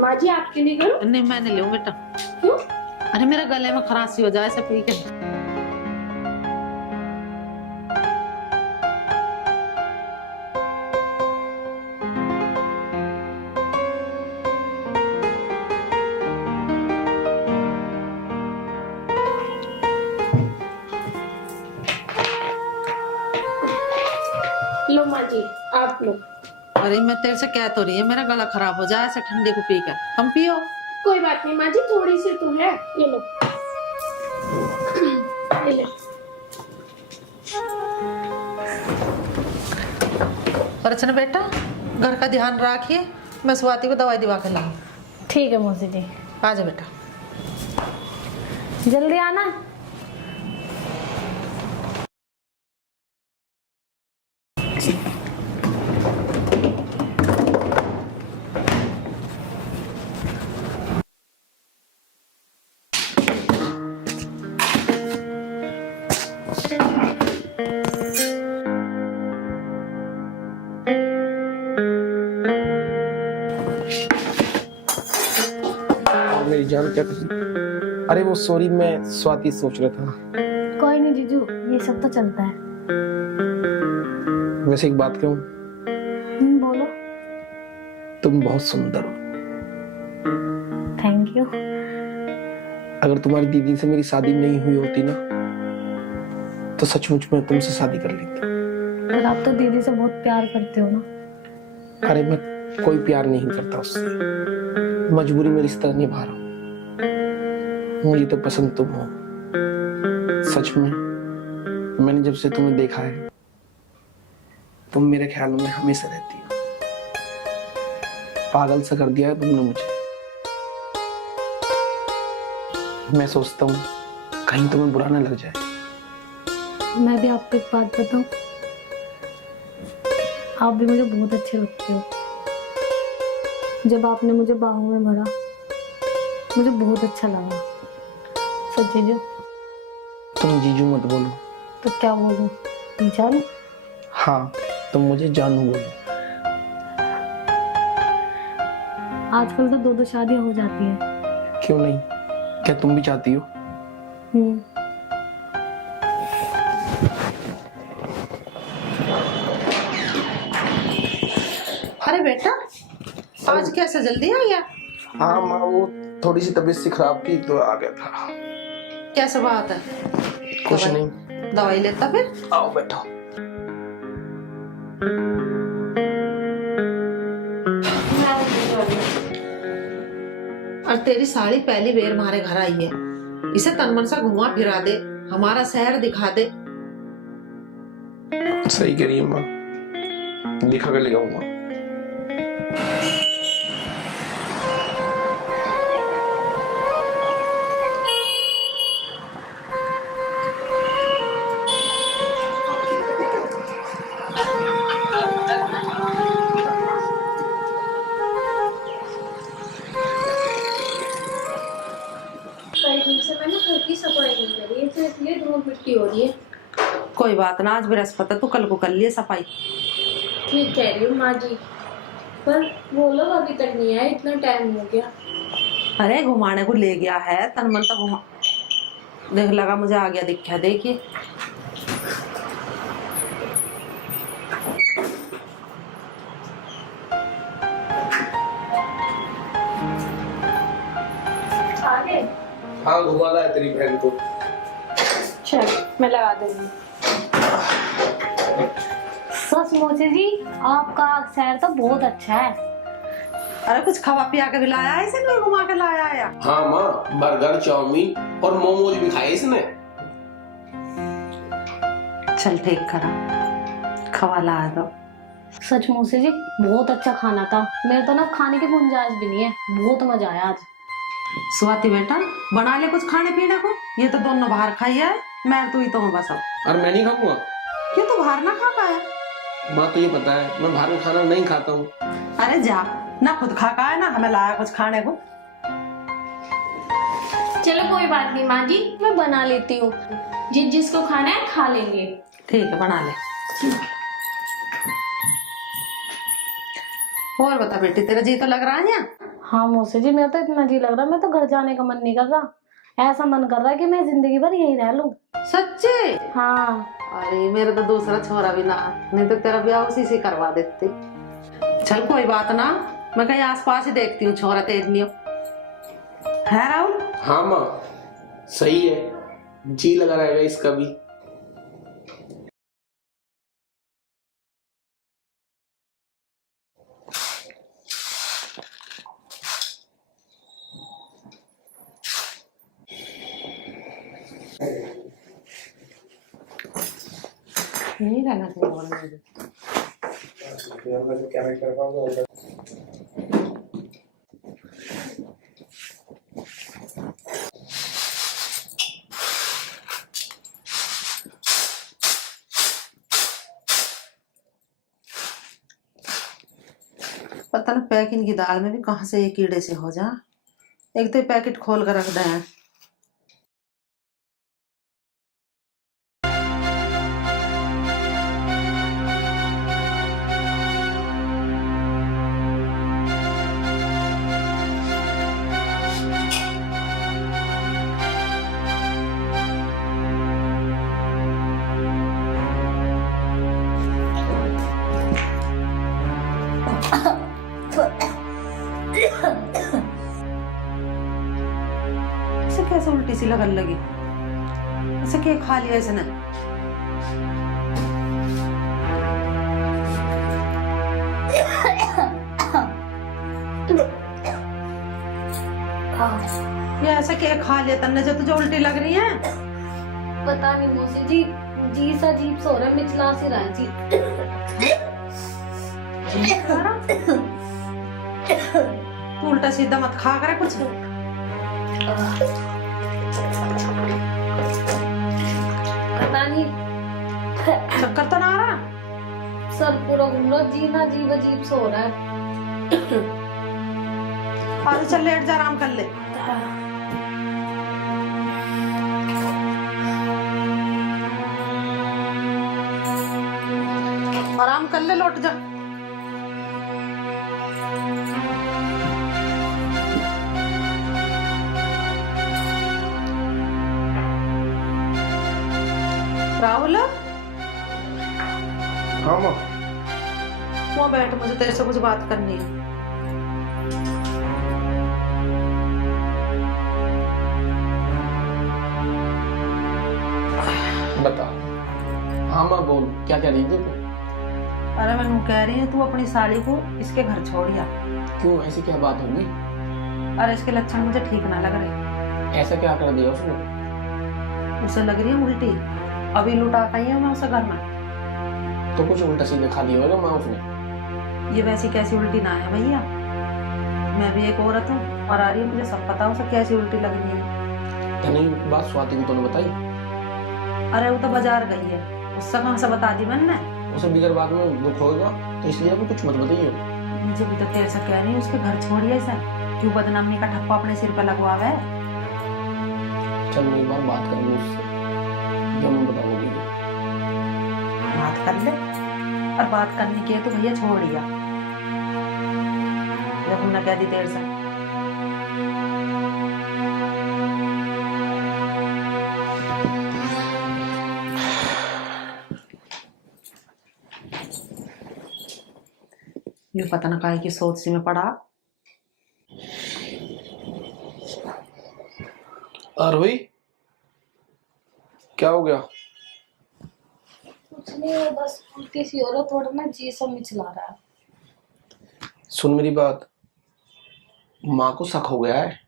माँ जी आपके लिए करूं? नहीं मैं नहीं लूं बेटा। क्यों? अरे मेरा गले में खराशी हो जाए ऐसे पी के। लो माँ जी, आप लो। अरे मैं तेरे से कह तो रही है मेरा गला खराब हो जाए ऐसे ठंडे को पी कर, तुम पियो। कोई बात नहीं माँ जी, थोड़ी सी तो है, ये लो ये ले। अर्चना बेटा घर का ध्यान रखिए, मैं स्वाति को दवाई दिवा के लाऊं। ठीक है मौसी जी, आ जा बेटा। जल्दी आना। मेरी जान क्या कही? अरे वो सॉरी, मैं स्वाति सोच रहा था। कोई नहीं जीजू, ये सब तो चलता है। वैसे एक बात कहूँ, बोलो। तुम बहुत सुंदर हो। Thank you. अगर तुम्हारी दीदी से मेरी शादी नहीं हुई होती ना, तो सचमुच मैं तुमसे शादी कर लेता। पर आप तो दीदी से बहुत प्यार करते हो ना। अरे मैं कोई प्यार नहीं करता उससे, मजबूरी में रिश्ता निभा रहा हूँ। मुझे तो पसंद तुम हो। सच में मैंने जब से तुम्हें देखा है, तुम मेरे ख्यालों में हमेशा रहती हो। पागल सा कर दिया है तुमने मुझे। मैं सोचता हूँ कहीं तुम्हें बुरा ना लग जाए। मैं भी आपको एक बात बताऊं, आप भी मुझे बहुत अच्छे लगते हो। जब आपने मुझे बाहों में भरा, मुझे बहुत अच्छा लगा। सच जीजू? तुम जीजू मत बोलो। तो क्या बोलूं? जानू? हाँ, तुम मुझे जानू बोलो। आजकल तो 2-2 शादियां हो जाती हैं। क्यों नहीं? क्या तुम भी चाहती हो? अरे बेटा आज कैसे जल्दी आ गया? हाँ माँ, वो थोड़ी सी तबीयत सी खराब थी तो आ गया था। कैसे बात है? कुछ नहीं। दवाई लेता फिर? आओ बैठो। और तेरी साड़ी पहली बार हमारे घर आई है, इसे तन मन सा घुमा फिरा दे, हमारा शहर दिखा दे। सही कह रही है माँ, दिखा कर ले आऊंगा। इसलिए धूल मिट्टी हो रही है। कोई बात ना, आज बृहस्पति तू कल को कर लिए सफाई। ठीक कह रही हूँ माँ जी, पर वो लोग अभी तक नहीं आए, इतना टाइम हो गया। अरे घुमाने को ले गया है, तन मन तक घुमा। देख लगा मुझे आ गया, दिखा देखिए। हाँ, घुमाना है तेरी बहन को। चल मैं लगा दूंगी। सच मोची जी, आपका शहर तो बहुत अच्छा है। अरे कुछ खवा पिया के भी लाया है, इसे नहीं घुमा के लाया है। हाँ माँ, बर्गर, चाउमीन और मोमोज भी खाए इसने। चल ठीक करा, खवा लाया तो। सच मोची जी बहुत अच्छा खाना था, मेरे तो ना खाने की गुंजाइश भी नहीं है। बहुत मजा आया आज। स्वाति बेटा बना ले कुछ खाने पीने को, ये तो दोनों बाहर खाई है, मैं तू ही तो हूँ बस। और मैं नहीं खाऊंगा। क्यों, तो बाहर ना खा पाया? माँ तो ये पता है मैं बाहर का खाना नहीं खाता हूँ। अरे जा ना, खुद खा का है ना हमें लाया कुछ खाने को। चलो कोई बात नहीं माँ जी, मैं बना लेती हूँ, जिसको खाना है खा लेंगे। ठीक है बना ले। और बता बेटी, तेरा जी तो लग रहा है यहाँ? हाँ मौसी जी, मेरा तो इतना जी लग रहा है, मैं तो घर जाने का मन नहीं कर रहा। ऐसा मन कर रहा है कि मैं जिंदगी भर यहीं रह लूं। सच्चे? हाँ। अरे मेरा तो दूसरा छोरा भी ना, नहीं तो तेरा ब्याह उसी से करवा देते। चल कोई बात ना, मैं कहीं आसपास ही देखती हूँ छोरा तेजनी है। राहुल? हाँ माँ सही है, जी लगा रहेगा इसका भी। नहीं रहना चाहिए और मुझे। क्या नहीं कर पाऊंगा। पता ना पैकिंग की दाल में भी कहाँ से ये कीड़े से हो जा। एक तो पैकेट खोल कर रख दे हैं। ऐसे कैसे उल्टी सी लगन लगी? ऐसे क्या खा लिया इसने? ये ऐसे क्या खा लिया तन्ने जो तुझे उल्टी लग रही है? पता नहीं मौसी जी, जी सा अजीब सो रहा है, मिचला सी रहा है जी। तू उल्टा सीधा मत खा करे कुछ। पता नहीं चक्कर तो ना आ रहा? सर पूरा घूम रहा, जी ना अजीब अजीब सो रहा है। और चल लेट जा, आराम कर ले। आराम कर ले, लौट जा। राहुल, हाँ माँ। वहाँ बैठ, मुझे तेरे से कुछ बात करनी है। बता। हाँ माँ बोल, क्या कह रही थी तू? अरे मैं कह रही हूँ तू अपनी साड़ी को इसके घर छोड़ या। क्यों, ऐसी क्या बात होगी? अरे इसके लक्षण मुझे ठीक ना लग रहे। ऐसा क्या कर दिया उसने? उसे लग रही है उल्टी। अभी लुटा पाई हूँ मैं उसे घर में। तो कुछ उल्टा सीधे खा लिया होगा माँ उसने। ये वैसी कैसी उल्टी ना है भैया। मैं भी एक औरत हूँ और आ रही हूँ, मुझे सब पता उसे कैसी उल्टी लगनी है। नहीं, बात स्वाति को तूने बताई? अरे वो तो बाजार गई है, उससे कहाँ से बता दी मैंने? उसे बिगर बात में दुख होगा तो इसलिए अभी कुछ मत बताइए। मुझे भी तो तेरे से कह रही हूँ उसके घर छोड़िए इसे। क्यों बदनामी का ठप्पा अपने सिर पे लगवावे? चल मैं एक बार बात करूंगी उससे, जो मैं बताऊंगी। बात कर ले, और बात करने की है तो भैया छोड़िया। जब हमने कह दी देर से। ये पता ना काहे की सोच सी में पड़ा। और भाई क्या हो गया? कुछ नहीं, बस उल्टी सी हो रहा, थोड़ा ना जी सा मिचला रहा है। सुन मेरी बात, माँ को शक हो गया है।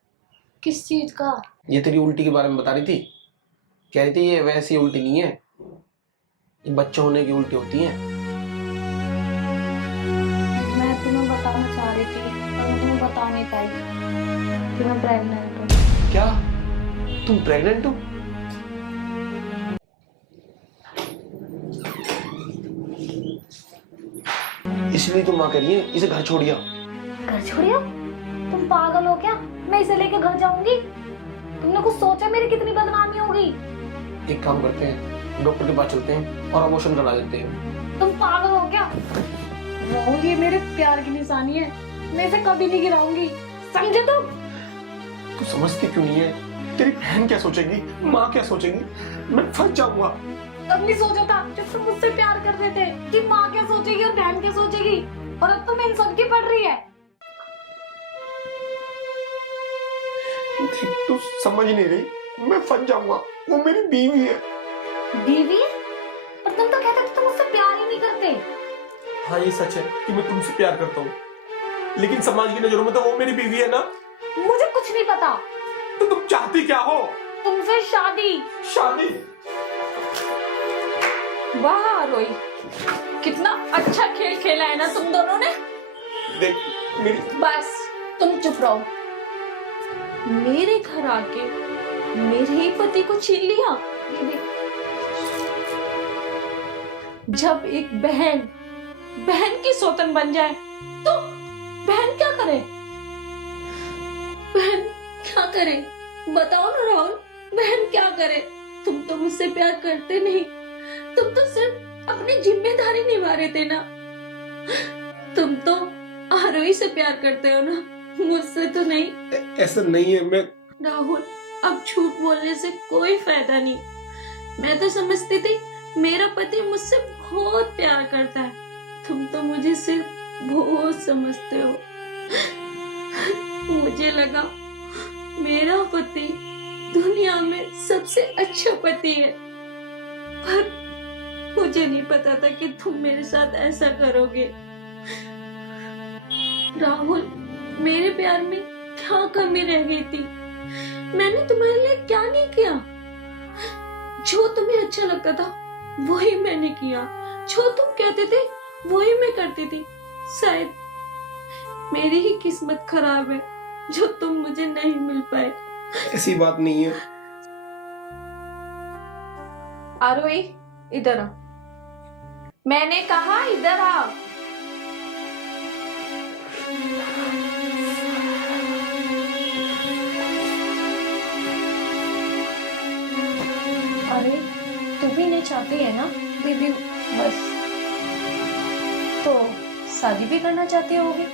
किस चीज का? ये तेरी उल्टी के बारे में बता रही थी। कह रही थी ये वैसी उल्टी नहीं है, ये बच्चे होने की उल्टी होती है। मैं तुम्हें बताना चाह रही थी पर मैं तुम्हें बता नहीं पाई कि मैं प्रेग्नेंट हूँ। क्या तुम प्रेग्नेंट हो? इसलिए तो माँ कह रही है इसे घर छोड़िया। घर छोड़िया? तुम पागल हो क्या? मैं इसे लेके घर जाऊंगी? तुमने कुछ सोचा मेरी कितनी बदनामी होगी? एक काम करते हैं, डॉक्टर के पास चलते हैं और अबॉर्शन करा देते हैं। तुम पागल हो क्या? वो ये मेरे प्यार की निशानी है, मैं इसे कभी नहीं गिराऊंगी, समझे तुम? तू समझती क्यों नहीं है? तेरी बहन क्या सोचेगी, माँ क्या सोचेगी? मैं फंस जाऊंगा। तब नहीं सोचा था जब तुम मुझसे प्यार करते थे कि माँ क्या सोचेगी और बहन क्या सोचेगी, और अब तुम इन सब की पड़ रही है। तू समझ नहीं रही, मैं फंस जाऊंगा। वो मेरी बीवी है। बीवी है? पर तुम तो कहते थे तुम मुझसे प्यार ही नहीं करते। हाँ ये सच है कि मैं तुमसे प्यार करता हूँ, लेकिन समाज की नजरों में तो वो मेरी बीवी है ना। मुझे कुछ नहीं पता। तो तुम चाहती क्या हो? तुमसे शादी। शादी? वाह रोई, कितना अच्छा खेल खेला है ना तुम दोनों ने। देख मेरी, बस तुम चुप रहो। मेरे घर आके मेरे ही पति को छीन लिया। ये देख, जब एक बहन की सौतन बन जाए तो बहन क्या करे? बहन क्या करे बताओ ना राहुल, बहन क्या करे? तुम तो मुझसे प्यार करते नहीं, तुम तो सिर्फ अपनी जिम्मेदारी निभा रहे थे ना। तुम तो आरोही से प्यार करते हो ना, मुझसे तो नहीं। ऐसा नहीं है। मैं राहुल, अब झूठ बोलने से कोई फायदा नहीं। मैं तो समझती थी मेरा पति मुझसे बहुत प्यार करता है, तुम तो मुझे सिर्फ बहुत समझते हो। मुझे लगा मेरा पति दुनिया में सबसे अच्छा पति है, पर मुझे नहीं पता था कि तुम मेरे साथ ऐसा करोगे। राहुल, मेरे प्यार में क्या कमी रह गई थी? मैंने तुम्हारे लिए क्या नहीं किया? जो तुम्हें अच्छा लगता था वही मैंने किया, जो तुम कहते थे वही मैं करती थी। शायद मेरी ही किस्मत खराब है जो तुम मुझे नहीं मिल पाए। ऐसी बात नहीं है। आरोही, इधर आ। मैंने कहा इधर आ। अरे तू भी नहीं चाहती है ना दीदी? बस तो शादी भी करना चाहती होगी।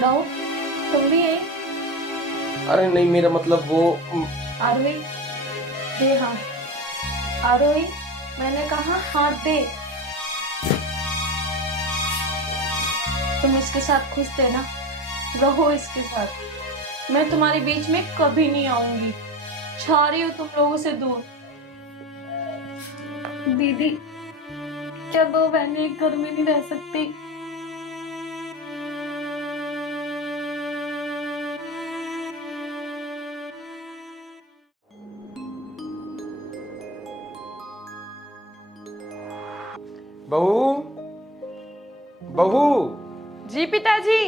राहुल, तुम भी है? अरे नहीं, मेरा मतलब वो आरोही दे हाथ। आरोही, मैंने कहा हाथ दे। तुम इसके साथ खुश थे ना, रहो इसके साथ। मैं तुम्हारे बीच में कभी नहीं आऊंगी, चाह रही हूँ तुम लोगों से दूर। दीदी, क्या दो बहनें एक घर में नहीं रह सकती? बहू, बहू। जी पिताजी।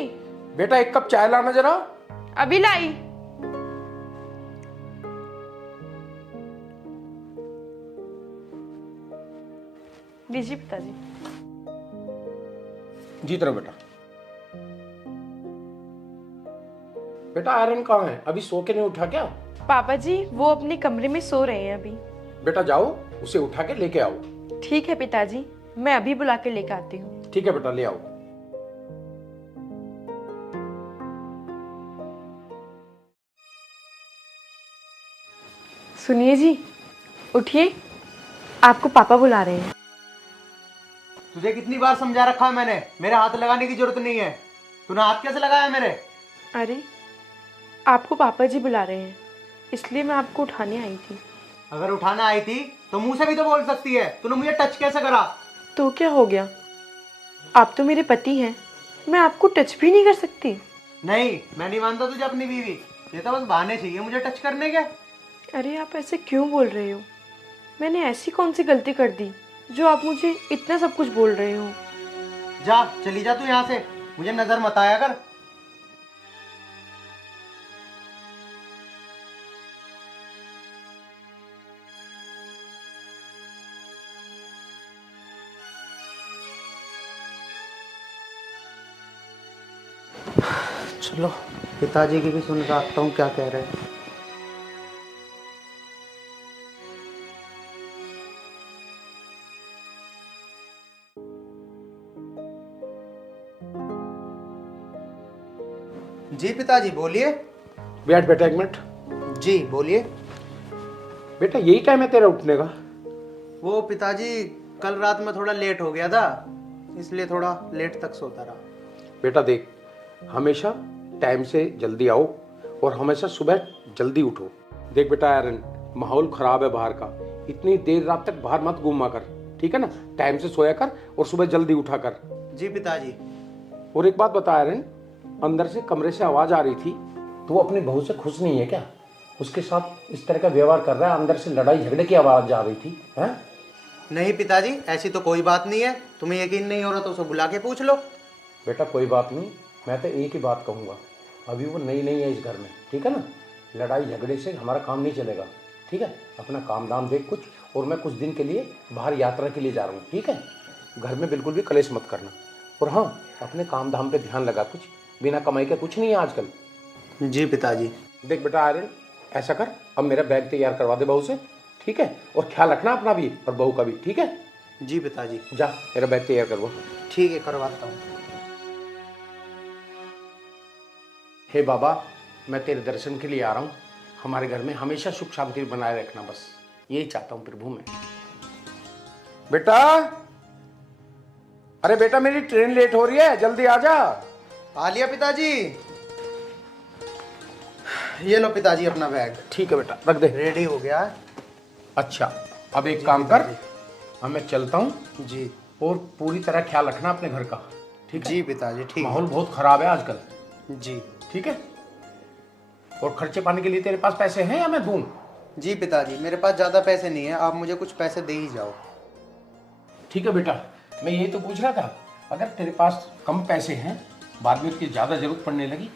बेटा एक कप चाय लाना जरा। अभी लाई। लीजिए पिताजी। जीत रहो बेटा। बेटा आयरन कहाँ है? अभी सो के नहीं उठा क्या? पापा जी, वो अपने कमरे में सो रहे हैं अभी। बेटा जाओ, उसे उठा के लेके आओ। ठीक है पिताजी, मैं अभी बुला के लेकर आती हूँ। ठीक है बेटा, ले आओ। सुनिए जी, उठिए, आपको पापा बुला रहे हैं। तुझे कितनी बार समझा रखा है मैंने, मेरे हाथ लगाने की जरूरत नहीं है। तूने हाथ कैसे लगाया मेरे? अरे, आपको पापा जी बुला रहे हैं, इसलिए मैं आपको उठाने आई थी। अगर उठाना आई थी तो मुंह से भी तो बोल सकती है। तूने मुझे टच कैसे करा? तो क्या हो गया? आप तो मेरे पति हैं, मैं आपको टच भी नहीं कर सकती। नहीं, मैं नहीं मानता तुझे अपनी बीवी। ये तो बस बहाने चाहिए मुझे टच करने के। अरे आप ऐसे क्यों बोल रहे हो? मैंने ऐसी कौन सी गलती कर दी जो आप मुझे इतना सब कुछ बोल रहे हो? जा, चली जा तू यहाँ से, मुझे नजर मत आया कर। चलो, पिताजी की भी सुन रखता हूँ क्या कह रहे हैं। जी पिताजी बोलिए। बैठ बेटा एक मिनट। जी बोलिए। बेटा यही टाइम है तेरा उठने का? वो पिताजी कल रात में थोड़ा लेट हो गया था, इसलिए थोड़ा लेट तक सोता रहा। बेटा देख, हमेशा टाइम से जल्दी आओ और हमेशा सुबह जल्दी उठो। देख बेटा आयरन, माहौल खराब है बाहर का, इतनी देर रात तक बाहर मत घूमा कर, ठीक है ना? टाइम से सोया कर और सुबह जल्दी उठा कर। जी पिताजी। और एक बात बता आयरन, अंदर से कमरे से आवाज आ रही थी, तो वो अपनी बहू से खुश नहीं है क्या? उसके साथ इस तरह का व्यवहार कर रहा है, अंदर से लड़ाई झगड़े की आवाज आ रही थी। हैं? नहीं पिताजी, ऐसी तो कोई बात नहीं है। तुम्हें यकीन नहीं हो रहा तो उसे बुला के पूछ लो। बेटा कोई बात नहीं, मैं तो एक ही बात कहूँगा, अभी वो नई नई है इस घर में, ठीक है ना। लड़ाई झगड़े से हमारा काम नहीं चलेगा, ठीक है। अपना काम दाम देख कुछ, और मैं कुछ दिन के लिए बाहर यात्रा के लिए जा रहा हूँ, ठीक है। घर में बिल्कुल भी कलेश मत करना, और हाँ अपने काम धाम पे ध्यान लगा, कुछ बिना कमाई के कुछ नहीं है आजकल। जी पिताजी। देख बेटा आर्यन, ऐसा कर, अब मेरा बैग तैयार करवा दे बहू से, ठीक है, और ख्याल रखना अपना भी और बहू का भी, ठीक है। जी पिताजी। जा मेरा बैग तैयार करवा। ठीक है, करवाता हूँ। हे बाबा, मैं तेरे दर्शन के लिए आ रहा हूँ, हमारे घर में हमेशा सुख शांति बनाए रखना, बस यही चाहता हूँ प्रभु मैं। बेटा, अरे बेटा मेरी ट्रेन लेट हो रही है, जल्दी आ जा। आ लिया पिताजी। ये लो पिताजी अपना बैग। ठीक है बेटा, रख दे। रेडी हो गया है। अच्छा, अब एक काम कर, अब मैं चलता हूँ जी, और पूरी तरह ख्याल रखना अपने घर का, ठीक है। जी पिताजी, ठीक। माहौल बहुत खराब है आजकल। जी ठीक है, और खर्चे पानी के लिए तेरे पास पैसे हैं या मैं दूं? जी पिताजी, मेरे पास ज्यादा पैसे नहीं है, आप मुझे कुछ पैसे दे ही जाओ। ठीक है बेटा, मैं यही तो पूछ रहा था, अगर तेरे पास कम पैसे हैं, बाद में उसकी ज्यादा जरूरत पड़ने लगी,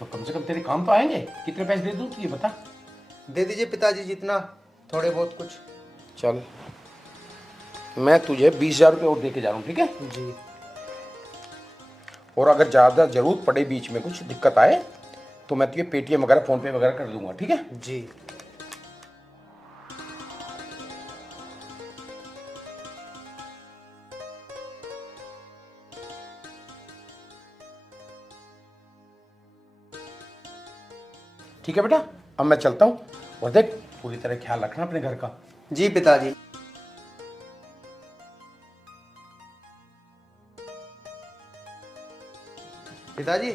तो कम से कम तेरे काम तो आएंगे। कितने पैसे दे दूं तू ये बता। दे दीजिए पिताजी, जितना, थोड़े बहुत कुछ। चल, मैं तुझे 20,000 रुपये और दे के जा रहा हूँ, ठीक है जी। और अगर ज्यादा जरूरत पड़े, बीच में कुछ दिक्कत आए, तो मैं तुझे पेटीएम वगैरह फोन पे वगैरह कर दूंगा, ठीक है। जी। ठीक है बेटा, अब मैं चलता हूँ, और देख पूरी तरह ख्याल रखना अपने घर का। जी पिताजी। पिताजी,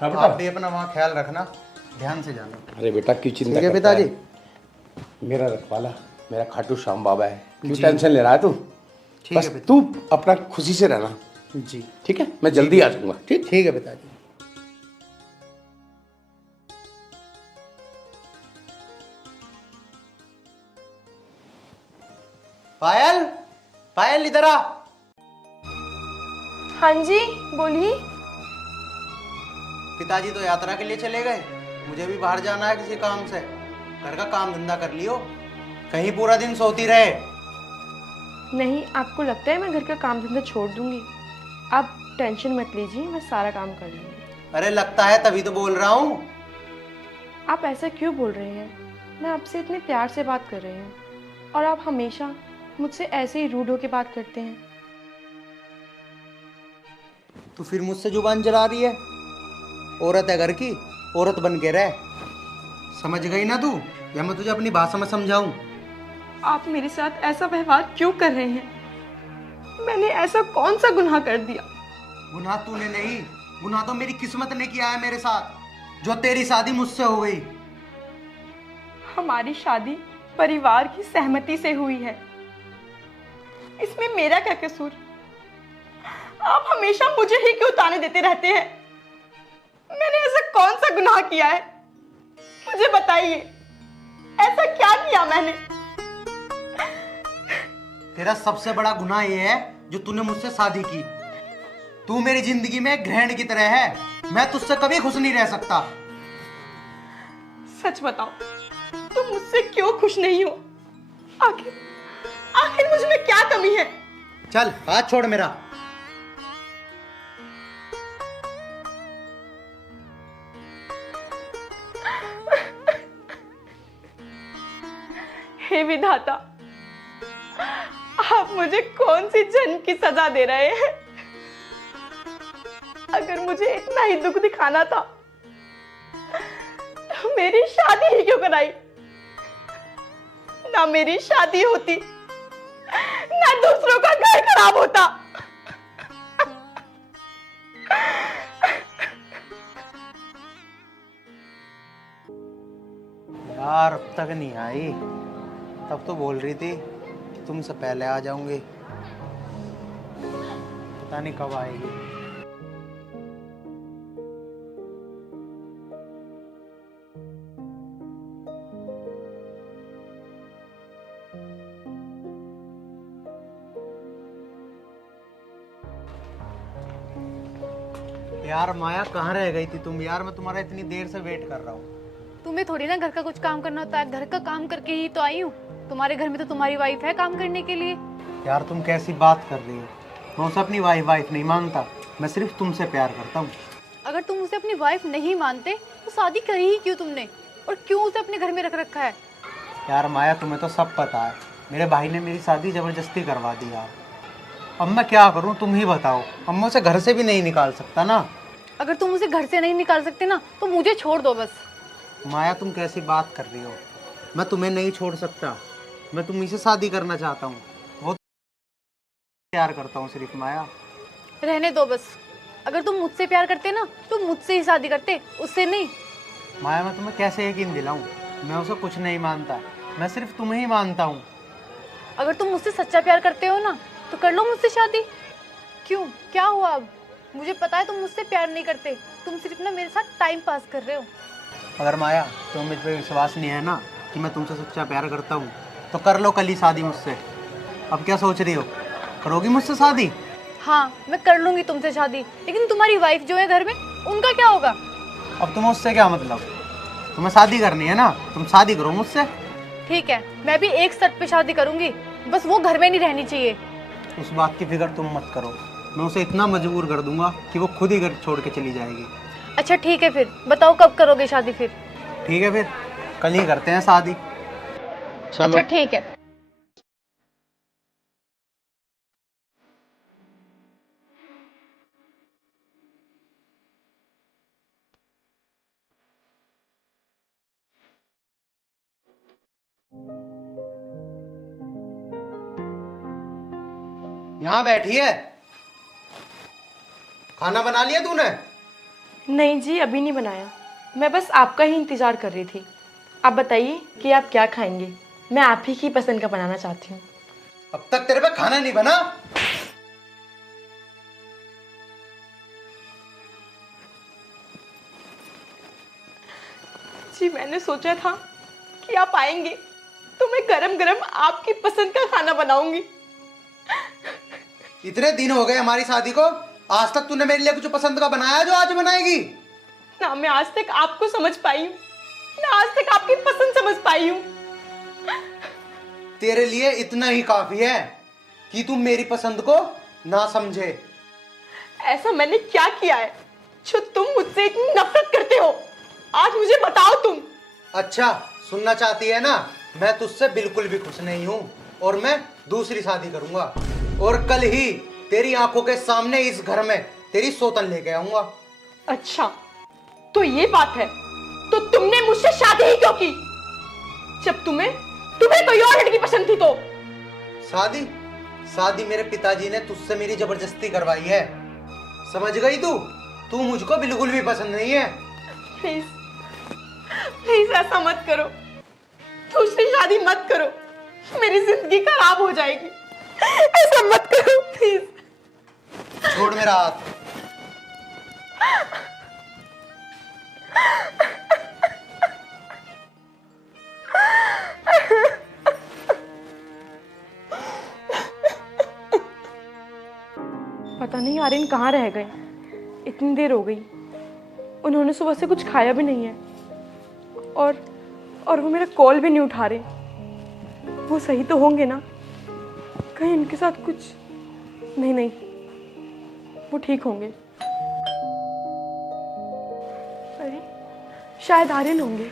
हाँ बेटा। आप भी अपना वहाँ ख्याल रखना, ध्यान से जाना। अरे बेटा क्यों चिंता ठीक है करता पिताजी। है? मेरा रखवाला, मेरा खाटू श्याम बाबा है, क्यों टेंशन ले रहा है तू? ठीक बस है पिताजी। तू अपना खुशी से रहना, जी ठीक है। मैं जल्दी आ जाऊंगा, ठीक। ठीक है पिताजी। पायल, पायल इधर आ। हाँ जी, बोलिए। पिताजी तो यात्रा के लिए चले गए, मुझे भी बाहर जाना है किसी काम से। घर का काम धंधा कर लियो, कहीं पूरा दिन सोती रहे। नहीं, आपको लगता है मैं घर का काम धंधा छोड़ दूंगी? आप टेंशन मत लीजिए, मैं सारा काम कर लूंगी। अरे लगता है, तभी तो बोल रहा हूँ। आप ऐसा क्यों बोल रहे हैं? मैं आपसे इतने प्यार से बात कर रही हूँ, और आप हमेशा मुझसे ऐसे ही रूड होके बात करते हैं। तो फिर मुझसे जुबान चला रही है? औरत है घर की, औरत बन के रह। समझ गई ना तू, या मैं तुझे अपनी भाषा में समझाऊं? आप मेरे साथ ऐसा व्यवहार क्यों कर रहे हैं? मैंने ऐसा कौन सा गुनाह कर दिया? गुनाह तूने नहीं, गुनाह तो मेरी किस्मत ने किया है मेरे साथ, जो तेरी शादी मुझसे हो गई। हमारी शादी परिवार की सहमति से हुई है, इसमें मेरा क्या कसूर? आप हमेशा मुझे ही क्यों ताने देते रहते हैं? मैंने ऐसा कौन सा गुनाह किया है? मुझे बताइए, ऐसा क्या किया मैंने? तेरा सबसे बड़ा गुनाह ये है जो तूने मुझसे शादी की। तू मेरी जिंदगी में ग्रहण की तरह है, मैं तुझसे कभी खुश नहीं रह सकता। सच बताओ, तुम मुझसे क्यों खुश नहीं हो? आखिर मुझ में क्या कमी है? चल हाथ छोड़ मेरा। हे विधाता, आप मुझे कौन सी जन्म की सजा दे रहे हैं? अगर मुझे इतना ही दुख दिखाना था, तो मेरी शादी ही क्यों कराई? ना मेरी शादी होती, ना दूसरों का घर खराब होता। यार अब तक नहीं आई, तब तो बोल रही थी कि तुमसे पहले आ जाऊंगी, पता नहीं कब आएगी। यार माया कहाँ रह गई थी तुम यार, मैं तुम्हारा इतनी देर से वेट कर रहा हूँ। तुम्हें थोड़ी ना घर का कुछ काम करना होता है, घर का काम करके ही तो आई हूँ। तुम्हारे घर में तो तुम्हारी वाइफ है काम करने के लिए। यार तुम कैसी बात कर रही हो, मैं उसे अपनी वाइफ नहीं मानता, मैं सिर्फ तुमसे प्यार करता हूँ। अगर तुम उसे अपनी वाइफ नहीं मानते तो शादी करी ही क्यों तुमने, और क्यों उसे अपने घर में रख रखा है? यार माया तुम्हें तो सब पता है, मेरे भाई ने मेरी शादी जबरदस्ती करवा दी यार। अब मैं क्या करूँ तुम ही बताओ, अब मैं उसे घर से भी नहीं निकाल सकता ना। अगर तुम उसे घर से नहीं निकाल सकते ना तो मुझे छोड़ दो बस। माया तुम कैसी बात कर रही हो, मैं तुम्हें नहीं छोड़ सकता, मैं तुम्ही से शादी करना चाहता हूँ, वो प्यार करता हूँ सिर्फ माया। रहने दो बस। अगर तुम मुझसे प्यार करते ना तो मुझसे ही शादी करते, उससे नहीं। माया मैं तुम्हें कैसे यकीन दिलाऊं, मैं उसे कुछ नहीं मानता, मैं सिर्फ तुम्हें ही मानता हूँ। अगर तुम मुझसे सच्चा प्यार करते हो ना तो कर लो मुझसे शादी। क्यों, क्या हुआ अब? मुझे पता है तुम मुझसे प्यार नहीं करते, तुम सिर्फ ना मेरे साथ टाइम पास कर रहे हो। अगर माया तुम्हें मुझ पर विश्वास नहीं है ना कि मैं तुमसे सच्चा प्यार करता हूँ तो कर लो कल ही शादी मुझसे। अब क्या सोच रही हो, करोगी मुझसे शादी? हाँ मैं कर लूंगी तुमसे शादी, लेकिन तुम्हारी वाइफ जो है घर में उनका क्या होगा? अब तुम्हें उससे क्या मतलब, तुम्हें शादी करनी है ना, तुम शादी करो मुझसे। ठीक है, मैं भी एक शर्त पे शादी करूंगी, बस वो घर में नहीं रहनी चाहिए। उस बात की फिक्र तुम मत करो, मैं उसे इतना मजबूर कर दूंगा कि वो खुद ही घर छोड़ के चली जाएगी। अच्छा ठीक है, फिर बताओ कब करोगे शादी? फिर ठीक है, फिर कल ही करते हैं शादी। अच्छा ठीक है। यहाँ बैठी है, खाना बना लिया तूने? नहीं जी, अभी नहीं बनाया, मैं बस आपका ही इंतजार कर रही थी। आप बताइए कि आप क्या खाएंगे, मैं आप ही की पसंद का बनाना चाहती हूँ। अब तक तेरे पे खाना नहीं बना? जी मैंने सोचा था कि आप आएंगे तो मैं गरम गरम आपकी पसंद का खाना बनाऊंगी। इतने दिन हो गए हमारी शादी को, आज तक तूने मेरे लिए कुछ पसंद का बनाया जो आज बनाएगी? ना मैं आज तक आपको समझ पाई हूँ, ना आज तक आपकी पसंद समझ पाई हूँ। तेरे लिए इतना ही काफी है कि तुम मेरी पसंद को ना समझे। ऐसा मैंने क्या किया है जो तुम मुझसे इतनी नफरत करते हो? आज मुझे बताओ तुम। अच्छा सुनना चाहती है ना, मैं तुझसे बिल्कुल भी खुश नहीं हूँ और मैं दूसरी शादी करूंगा, और कल ही तेरी आंखों के सामने इस घर में तेरी सौतन लेके आऊंगा। अच्छा तो ये बात है, तो तुमने मुझसे शादी ही क्यों की जब तुम्हें कोई और लड़की पसंद थी? तो शादी मेरे पिताजी ने तुझसे मेरी जबरदस्ती करवाई है, समझ गई तू मुझको बिल्कुल भी पसंद नहीं है। प्लीज प्लीज ऐसा मत करो, दूसरी शादी मत करो, मेरी जिंदगी खराब हो जाएगी, ऐसा मत करो प्लीज। छोड़ मेरा हाथ। पता नहीं आर्यन कहाँ रह गए, इतनी देर हो गई, उन्होंने सुबह से कुछ खाया भी नहीं है, और वो मेरा कॉल भी नहीं उठा रहे। वो सही तो होंगे ना, कहीं इनके साथ कुछ नहीं, वो ठीक होंगे। अरे शायद आर्यन होंगे।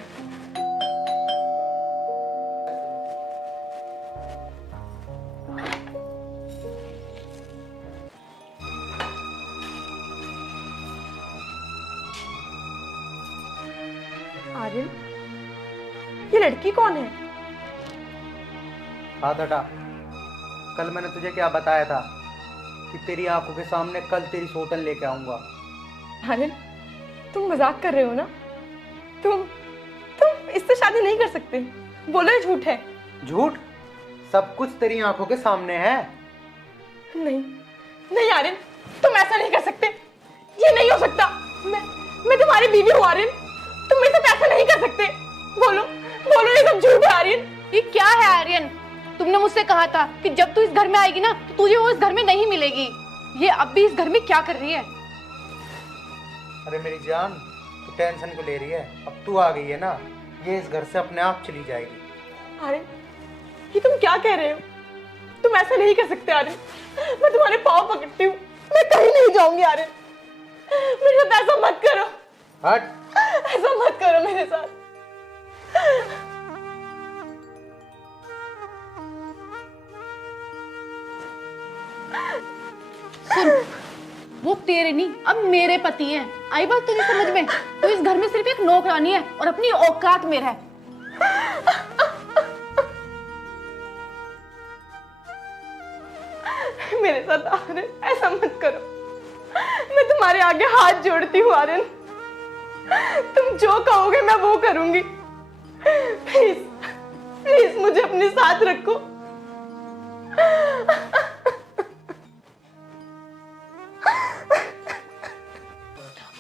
आर्यन, ये लड़की कौन है? हाथ हटा। कल मैंने तुझे क्या बताया था कि तेरी आंखों के सामने कल तेरी सौतन लेके आऊंगा। आर्यन, तुम मजाक कर रहे हो ना? तुम इससे शादी नहीं कर सकते, बोलो ये झूठ है। झूठ? सब कुछ तेरी आंखों के सामने है। नहीं आर्यन, तुम ऐसा नहीं कर सकते, ये नहीं हो सकता। मैं तुम्हारी बीवी हूँ आर्यन, तुम मेरे साथ ऐसा नहीं कर सकते। बोलो ये सब झूठ है आर्यन। ये क्या है आर्यन? तुमने मुझसे कहा था कि जब तू इस घर में आएगी ना तो तुझे वो इस घर में नहीं मिलेगी। ये अब भी इस घर में क्या कर रही है? अरे मेरी जान, तू टेंशन को ले रही है? अब तू आ गई है ना, ये इस घर से अपने आप चली जाएगी। अरे ये तुम क्या कह रहे हो? तुम ऐसा नहीं कर सकते आर्यन। मैं तुम्हारे पाँव पकड़ती हूँ, मैं कहीं नहीं जाऊंगी आर्यन। मेरे साथ ऐसा मत करो। हट। ऐसा मत करो मेरे साथ। सुन, वो तेरे नहीं अब मेरे पति हैं। आई बात तुझे समझ में? तू इस घर में सिर्फ एक नौकरानी है और अपनी औकात में रह। मेरे साथ आर्यन ऐसा मत करो। मैं तुम्हारे आगे हाथ जोड़ती हूँ आर्यन। तुम जो कहोगे मैं वो करूंगी। प्लीज प्लीज मुझे अपने साथ रखो।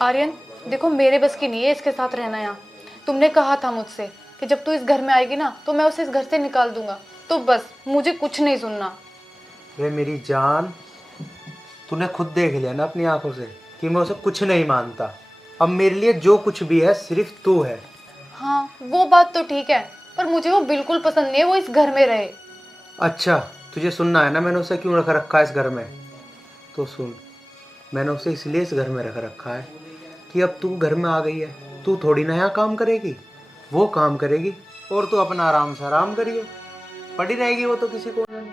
आर्यन देखो, मेरे बस की नहीं है इसके साथ रहना। यहाँ तुमने कहा था मुझसे कि जब तू इस घर में आएगी ना तो मैं उसे इस घर से निकाल दूंगा। तो बस मुझे कुछ नहीं सुनना। वे मेरी जान, तूने खुद देख लिया ना अपनी आंखों से कि मैं उसे कुछ नहीं मानता। अब मेरे लिए जो कुछ भी है सिर्फ तू है। हाँ वो बात तो ठीक है, पर मुझे वो बिल्कुल पसंद नहीं है वो इस घर में रहे। अच्छा, तुझे सुनना है ना मैंने उसे क्यों रखा है इस घर में? तो सुन, मैंने उसे इसलिए इस घर में रखा है कि अब तू घर में आ गई है, तू थोड़ी ना यहाँ काम करेगी, वो काम करेगी और तू अपना आराम से आराम करियो। पड़ी रहेगी वो तो किसी कोने में।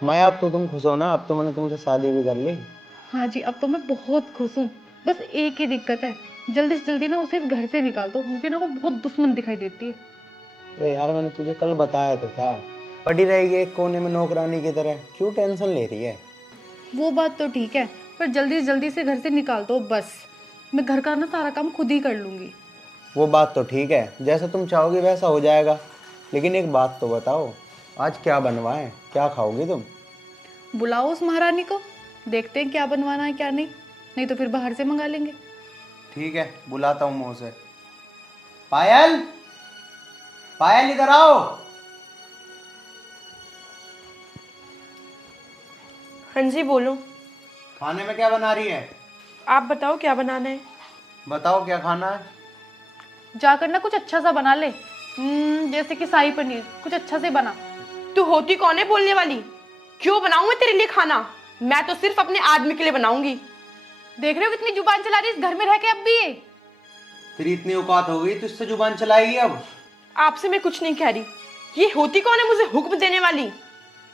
माया, अब तो तुम खुश हो ना? अब तो मैंने तुमसे शादी भी कर ली। हाँ जी, अब तो मैं बहुत खुश हूँ। बस एक ही दिक्कत है, जल्दी से जल्दी ना उसे इस घर से निकाल दो। मुझे ना वो बहुत दुश्मन दिखाई देती है। अरे यार, मैंने तुझे कल बताया तो था। पड़ी रहेगी एक कोने में नौकरानी की तरह, क्यों टेंशन ले रही है? वो बात तो ठीक है, पर जल्दी जल्दी से घर से निकाल दो बस। मैं घर का ना सारा काम खुद ही कर लूंगी। वो बात तो ठीक है, जैसा तुम चाहोगी वैसा हो जाएगा। लेकिन एक बात तो बताओ, आज क्या बनवाएं? क्या खाओगी तुम? बुलाओ उस महारानी को, देखते हैं क्या बनवाना है क्या नहीं। नहीं तो फिर बाहर से मंगा लेंगे। ठीक है, बुलाता हूँ मुँह से। पायल, पायल इधर आओ। हाँ जी बोलो। खाने में क्या बना रही है? आप बताओ क्या बनाना है। बताओ क्या खाना है? जाकर ना कुछ अच्छा सा बना ले। जैसे कि शाही पनीर, कुछ अच्छा से बना। तू होती कौन है बोलने वाली? क्यों बनाऊं मैं तेरे लिए खाना? मैं तो सिर्फ अपने आदमी के लिए बनाऊंगी। देख रहे हो कितनी जुबान चला रही इस घर में रह के अब भी ये। तेरी इतनी औकात हो गई तो इससे जुबान चलाएगी अब? आपसे मैं कुछ नहीं कह रही। ये होती कौन है मुझे हुक्म देने वाली?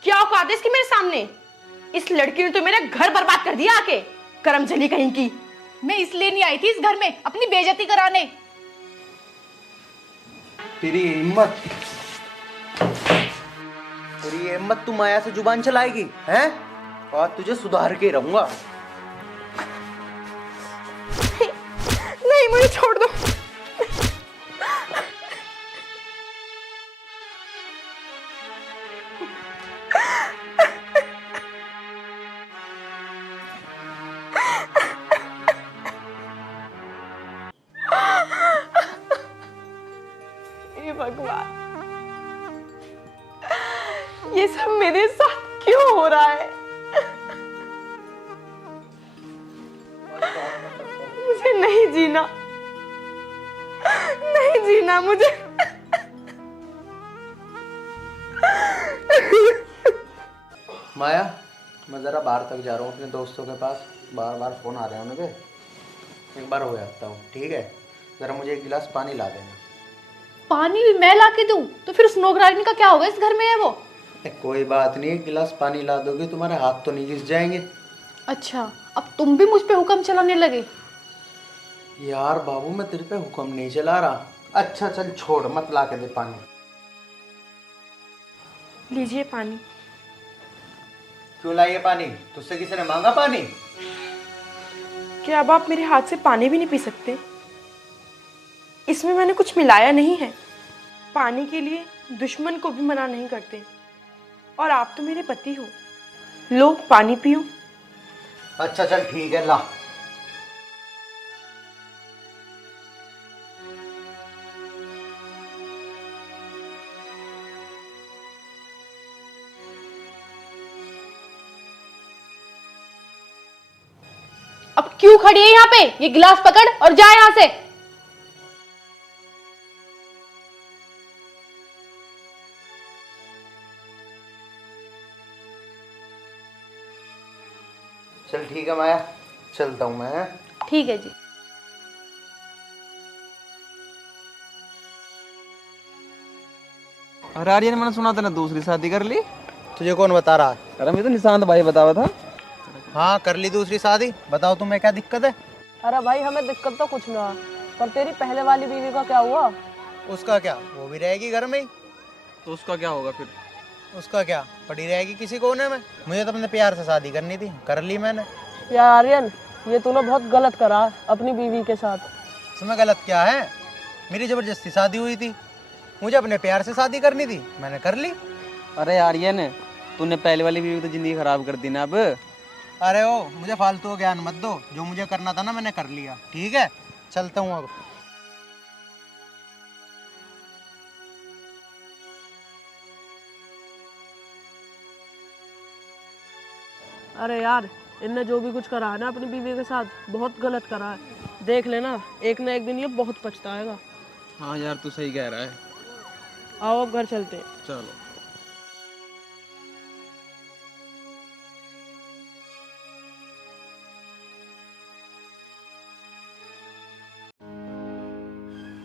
क्या औकात है इसकी मेरे सामने? इस लड़की ने तो मेरा घर बर्बाद कर दिया आके, करमजली कहीं की। मैं इसलिए नहीं आई थी इस घर में अपनी बेइज्जती कराने। तेरी हिम्मत, तेरी हिम्मत, तू माया से जुबान चलाएगी हैं? और तुझे सुधार के रहूंगा। नहीं, मुझे छोड़ दो। हे भगवान, ये सब मेरे साथ क्यों हो रहा है? मुझे नहीं जीना, नहीं जीना मुझे। माया, मैं जरा बाहर तक जा रहा हूँ अपने दोस्तों के पास। बार बार फोन आ रहे हैं मुझे, एक बार हो जाता हूँ, ठीक है? जरा मुझे एक गिलास पानी ला देना। पानी भी मैं ला के दूं तो फिर उस नौकरानी का क्या होगा? इस घर में है वो। कोई बात नहीं, एक गिलास पानी ला दोगे तुम्हारे हाथ तो नहीं घिस जाएंगे। अच्छा, अब तुम भी मुझ पे हुक्म चलाने लगे। यार बाबू, मैं तेरे पे हुक्म नहीं चला रहा। अच्छा चल छोड़, मत ला के दे पानी। लीजिए पानी। क्यों लाइए पानी? तुझसे किसी ने मांगा पानी? क्या अब आप मेरे हाथ से पानी भी नहीं पी सकते? इसमें मैंने कुछ मिलाया नहीं है। पानी के लिए दुश्मन को भी मना नहीं करते। और आप तो मेरे पति हो। लो पानी पियो। अच्छा चल ठीक है, ला। क्यों खड़ी है यहाँ पे? ये गिलास पकड़ और जा यहाँ से। चल ठीक है माया, चलता हूँ मैं। ठीक है जी। अरे आर्यन, मैंने सुना था ना दूसरी शादी कर ली। तुझे कौन बता रहा है? अरे मैं तो निशांत भाई बतावा था। हाँ कर ली दूसरी शादी। बताओ तुम्हें क्या दिक्कत है? अरे भाई हमें दिक्कत तो कुछ ना, पर तेरी पहले वाली बीवी का क्या हुआ? उसका क्या, वो भी रहेगी घर में ही। तो उसका क्या होगा फिर? उसका क्या, पड़ी रहेगी किसी कोने में। मुझे तो अपने प्यार से शादी करनी थी, कर ली मैंने। यार आर्यन, ये तूने बहुत गलत करा अपनी बीवी के साथ। इसमें गलत क्या है? मेरी जबरदस्ती शादी हुई थी, मुझे अपने प्यार से शादी करनी थी, मैंने कर ली। अरे आर्यन, तूने पहले वाली बीवी तो जिंदगी खराब कर दी ना अब। अरे ओ, मुझे फालतू ज्ञान मत दो। जो मुझे करना था ना मैंने कर लिया। ठीक है, चलता हूँ अब। अरे यार, इनने जो भी कुछ करा है ना अपनी बीवी के साथ, बहुत गलत करा है। देख लेना, एक ना एक दिन ये बहुत पछताएगा। हाँ यार, तू सही कह रहा है। आओ अब घर चलते हैं। चलो।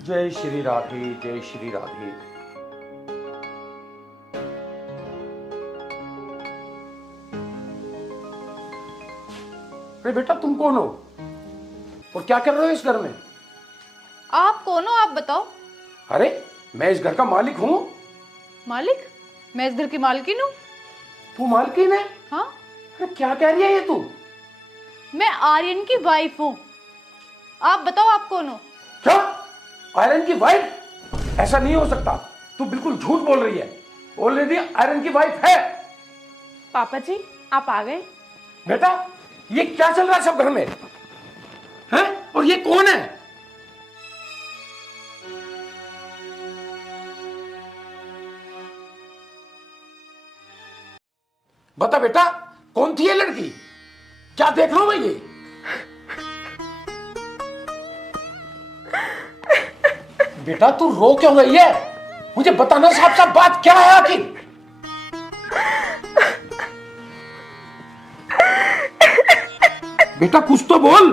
जय श्री राधे, जय श्री राधे। अरे बेटा, तुम कौन हो और क्या कर रहे हो इस घर में? आप कौन हो, आप बताओ। अरे मैं इस घर का मालिक हूँ। मालिक? मैं इस घर की मालकिन हूँ। तू मालकिन है? हाँ। अरे क्या कह रही है ये तू? मैं आर्यन की वाइफ हूँ। आप बताओ आप कौन हो? क्या? आयरन की वाइफ? ऐसा नहीं हो सकता, तू बिल्कुल झूठ बोल रही है। ऑलरेडी आयरन की वाइफ है। पापा जी, आप आ गए? बेटा, ये क्या चल रहा है सब घर में? हैं? और ये कौन है? बता बेटा, कौन थी ये लड़की? क्या देख रहा हूं मैं ये? बेटा तू रो क्यों रही है? मुझे बताना साफ साफ, बात क्या है आखिर? बेटा कुछ तो बोल,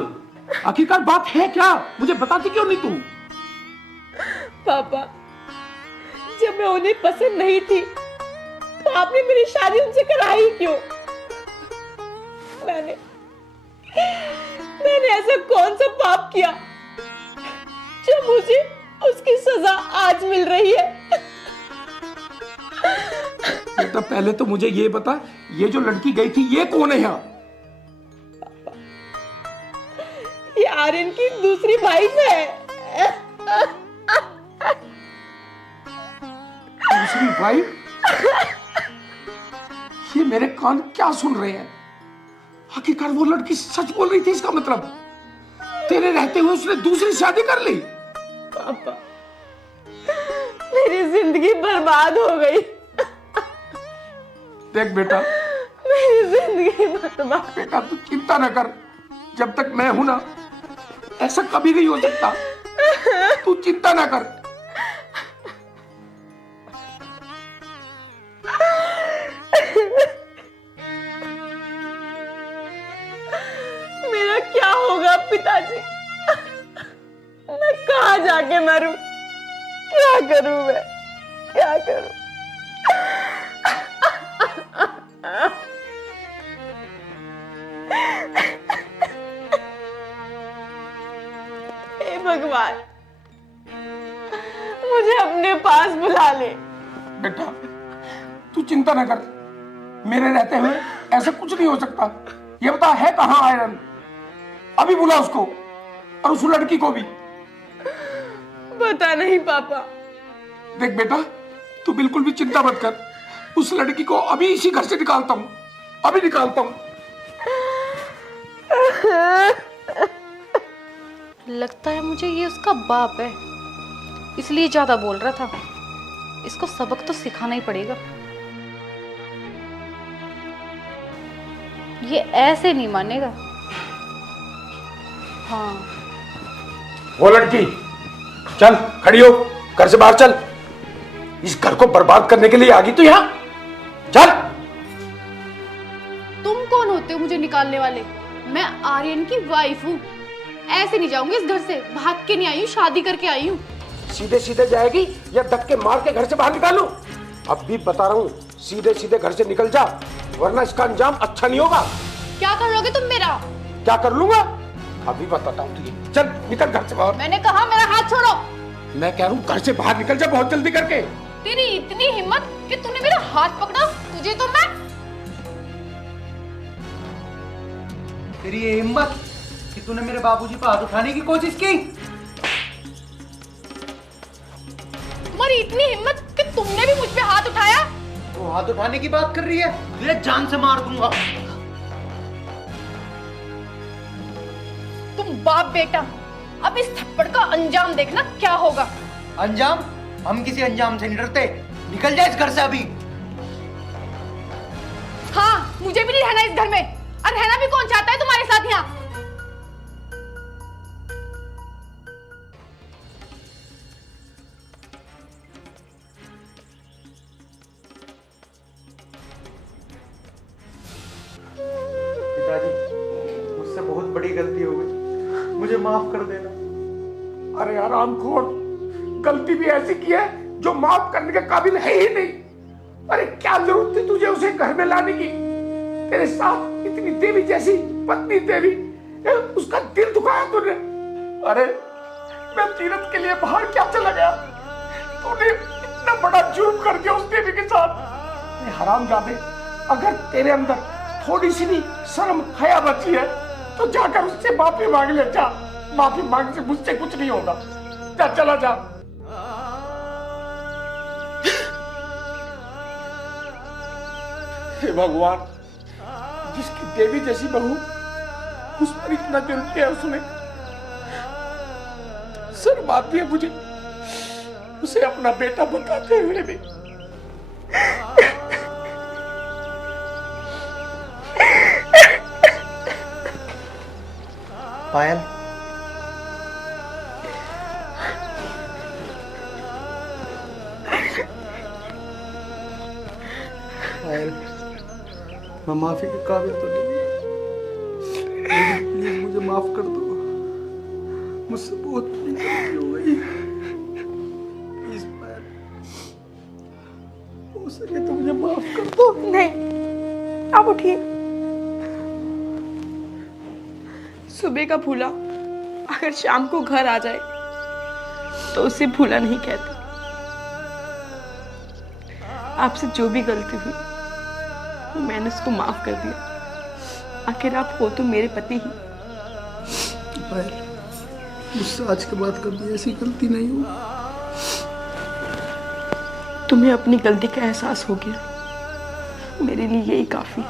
आखिरकार बात है क्या? मुझे बताती क्यों नहीं तू? पापा, जब मैं उन्हें पसंद नहीं थी तो आपने मेरी शादी उनसे कराई क्यों? मैंने ऐसा कौन सा पाप किया जो मुझे उसकी सजा आज मिल रही है? बेटा पहले तो मुझे ये बता, ये जो लड़की गई थी ये कौन है यहाँ? ये आर्यन की दूसरी वाइफ है। दूसरी वाइफ? ये मेरे कान क्या सुन रहे हैं? आखिरकार वो लड़की सच बोल रही थी, इसका मतलब तेरे रहते हुए उसने दूसरी शादी कर ली? पापा, मेरी जिंदगी बर्बाद हो गई। देख बेटा, मेरी जिंदगी बर्बाद। बेटा तू चिंता न कर, जब तक मैं हूं ना ऐसा कभी नहीं हो सकता। तू चिंता ना कर। मेरा क्या होगा पिताजी? मैं कहाँ जाके मरूं? क्या करूं मैं? क्या करूं? हे भगवान, मुझे अपने पास बुला ले। बेटा तू चिंता न कर, मेरे रहते हुए ऐसा कुछ नहीं हो सकता। ये बता है कहाँ आयरन? अभी बुला उसको और उस लड़की को भी। पता नहीं पापा। देख बेटा, तू बिल्कुल भी चिंता मत कर, उस लड़की को अभी इसी घर से निकालता हूँ, अभी निकालता हूँ। लगता है मुझे ये उसका बाप है, इसलिए ज्यादा बोल रहा था। इसको सबक तो सिखाना ही पड़ेगा। ये ऐसे नहीं मानेगा। हाँ। वो लड़की, चल खड़ी हो, घर से बाहर चल। इस घर को बर्बाद करने के लिए आ गई तू यहाँ? चल। तुम कौन होते हो मुझे निकालने वाले? मैं आर्यन की वाइफ हूँ। ऐसे नहीं जाऊंगी इस घर से, भाग के नहीं आई हूँ, शादी करके आई हूँ। सीधे सीधे जाएगी या धक्के मार के घर से बाहर निकालूं? अब भी बता रहा हूँ, सीधे सीधे घर से निकल जा, वरना इसका अंजाम अच्छा नहीं होगा। क्या कर लोगे तुम मेरा? क्या कर लूंगा? अभी बताता हूँ तुझे। चल निकल घर से बाहर। मैंने कहा मेरा हाथ छोड़ो। मैं कह रहा हूँ घर से बाहर निकल जा, बहुत जल्दी करके। तेरी इतनी हिम्मत कि तूने मेरा हाथ पकड़ा? तुझे तो मैं। तेरी ये हिम्मत कि तूने मेरे बाबूजी पर हाथ उठाने की कोशिश की? तुम्हारी इतनी हिम्मत कि तुमने भी मुझ पे हाथ उठाया? वो हाथ उठाने की बात कर रही है? तुझे जान से मार दूंगा। तुम बाप बेटा, अब इस थप्पड़ का अंजाम देखना क्या होगा। अंजाम? हम किसी अंजाम से नहीं डरते। निकल जा इस घर से अभी। हाँ, मुझे भी नहीं रहना इस घर में, और रहना भी कौन चाहता है तुम्हारे साथ यहाँ। पिताजी, मुझसे बहुत बड़ी गलती हो गई, मुझे माफ कर देना। अरे आरामखोर, गलती भी ऐसी की है जो माफ करने के काबिल है ही नहीं। अरे क्या जरूरत थी तुझे उसे घर में लाने की? तेरे साथ इतनी देवी जैसी पत्नी देवी, उसका दिल दुखाया तूने। अरे मैं तीरथ के लिए बाहर क्या चला गया, तूने इतना बड़ा जुर्म कर दिया उस देवी के साथ। हरामजादे, अगर तेरे अंदर थोड़ी सी भी शर्म हया बची है तो जाकर उससे माफी मांग ले। जा, माफी मांगने से मुझसे कुछ नहीं होगा। जा, चला जा। हे भगवान, जिसकी देवी जैसी बहू, उस पर इतना जुल्म किया उसने। शर्म आती है मुझे उसे अपना बेटा बताते हुए भी। पायल, पायल, मैं माफी के काबिल तो नहीं, लेकिन प्लीज मुझे माफ कर दो। मुझसे बहुत बड़ी गलती हो गई। प्लीज पायल, हो सके तो मुझे माफ कर दो। नहीं, आप उठिए। सुबह का भूला अगर शाम को घर आ जाए तो उसे भूला नहीं कहते। आपसे जो भी गलती हुई मैंने उसको माफ कर दिया। आखिर आप हो तो मेरे पति ही। पायल, मुझसे आज के बाद कभी ऐसी गलती नहीं हो। तुम्हें अपनी गलती का एहसास हो गया, मेरे लिए यही काफी।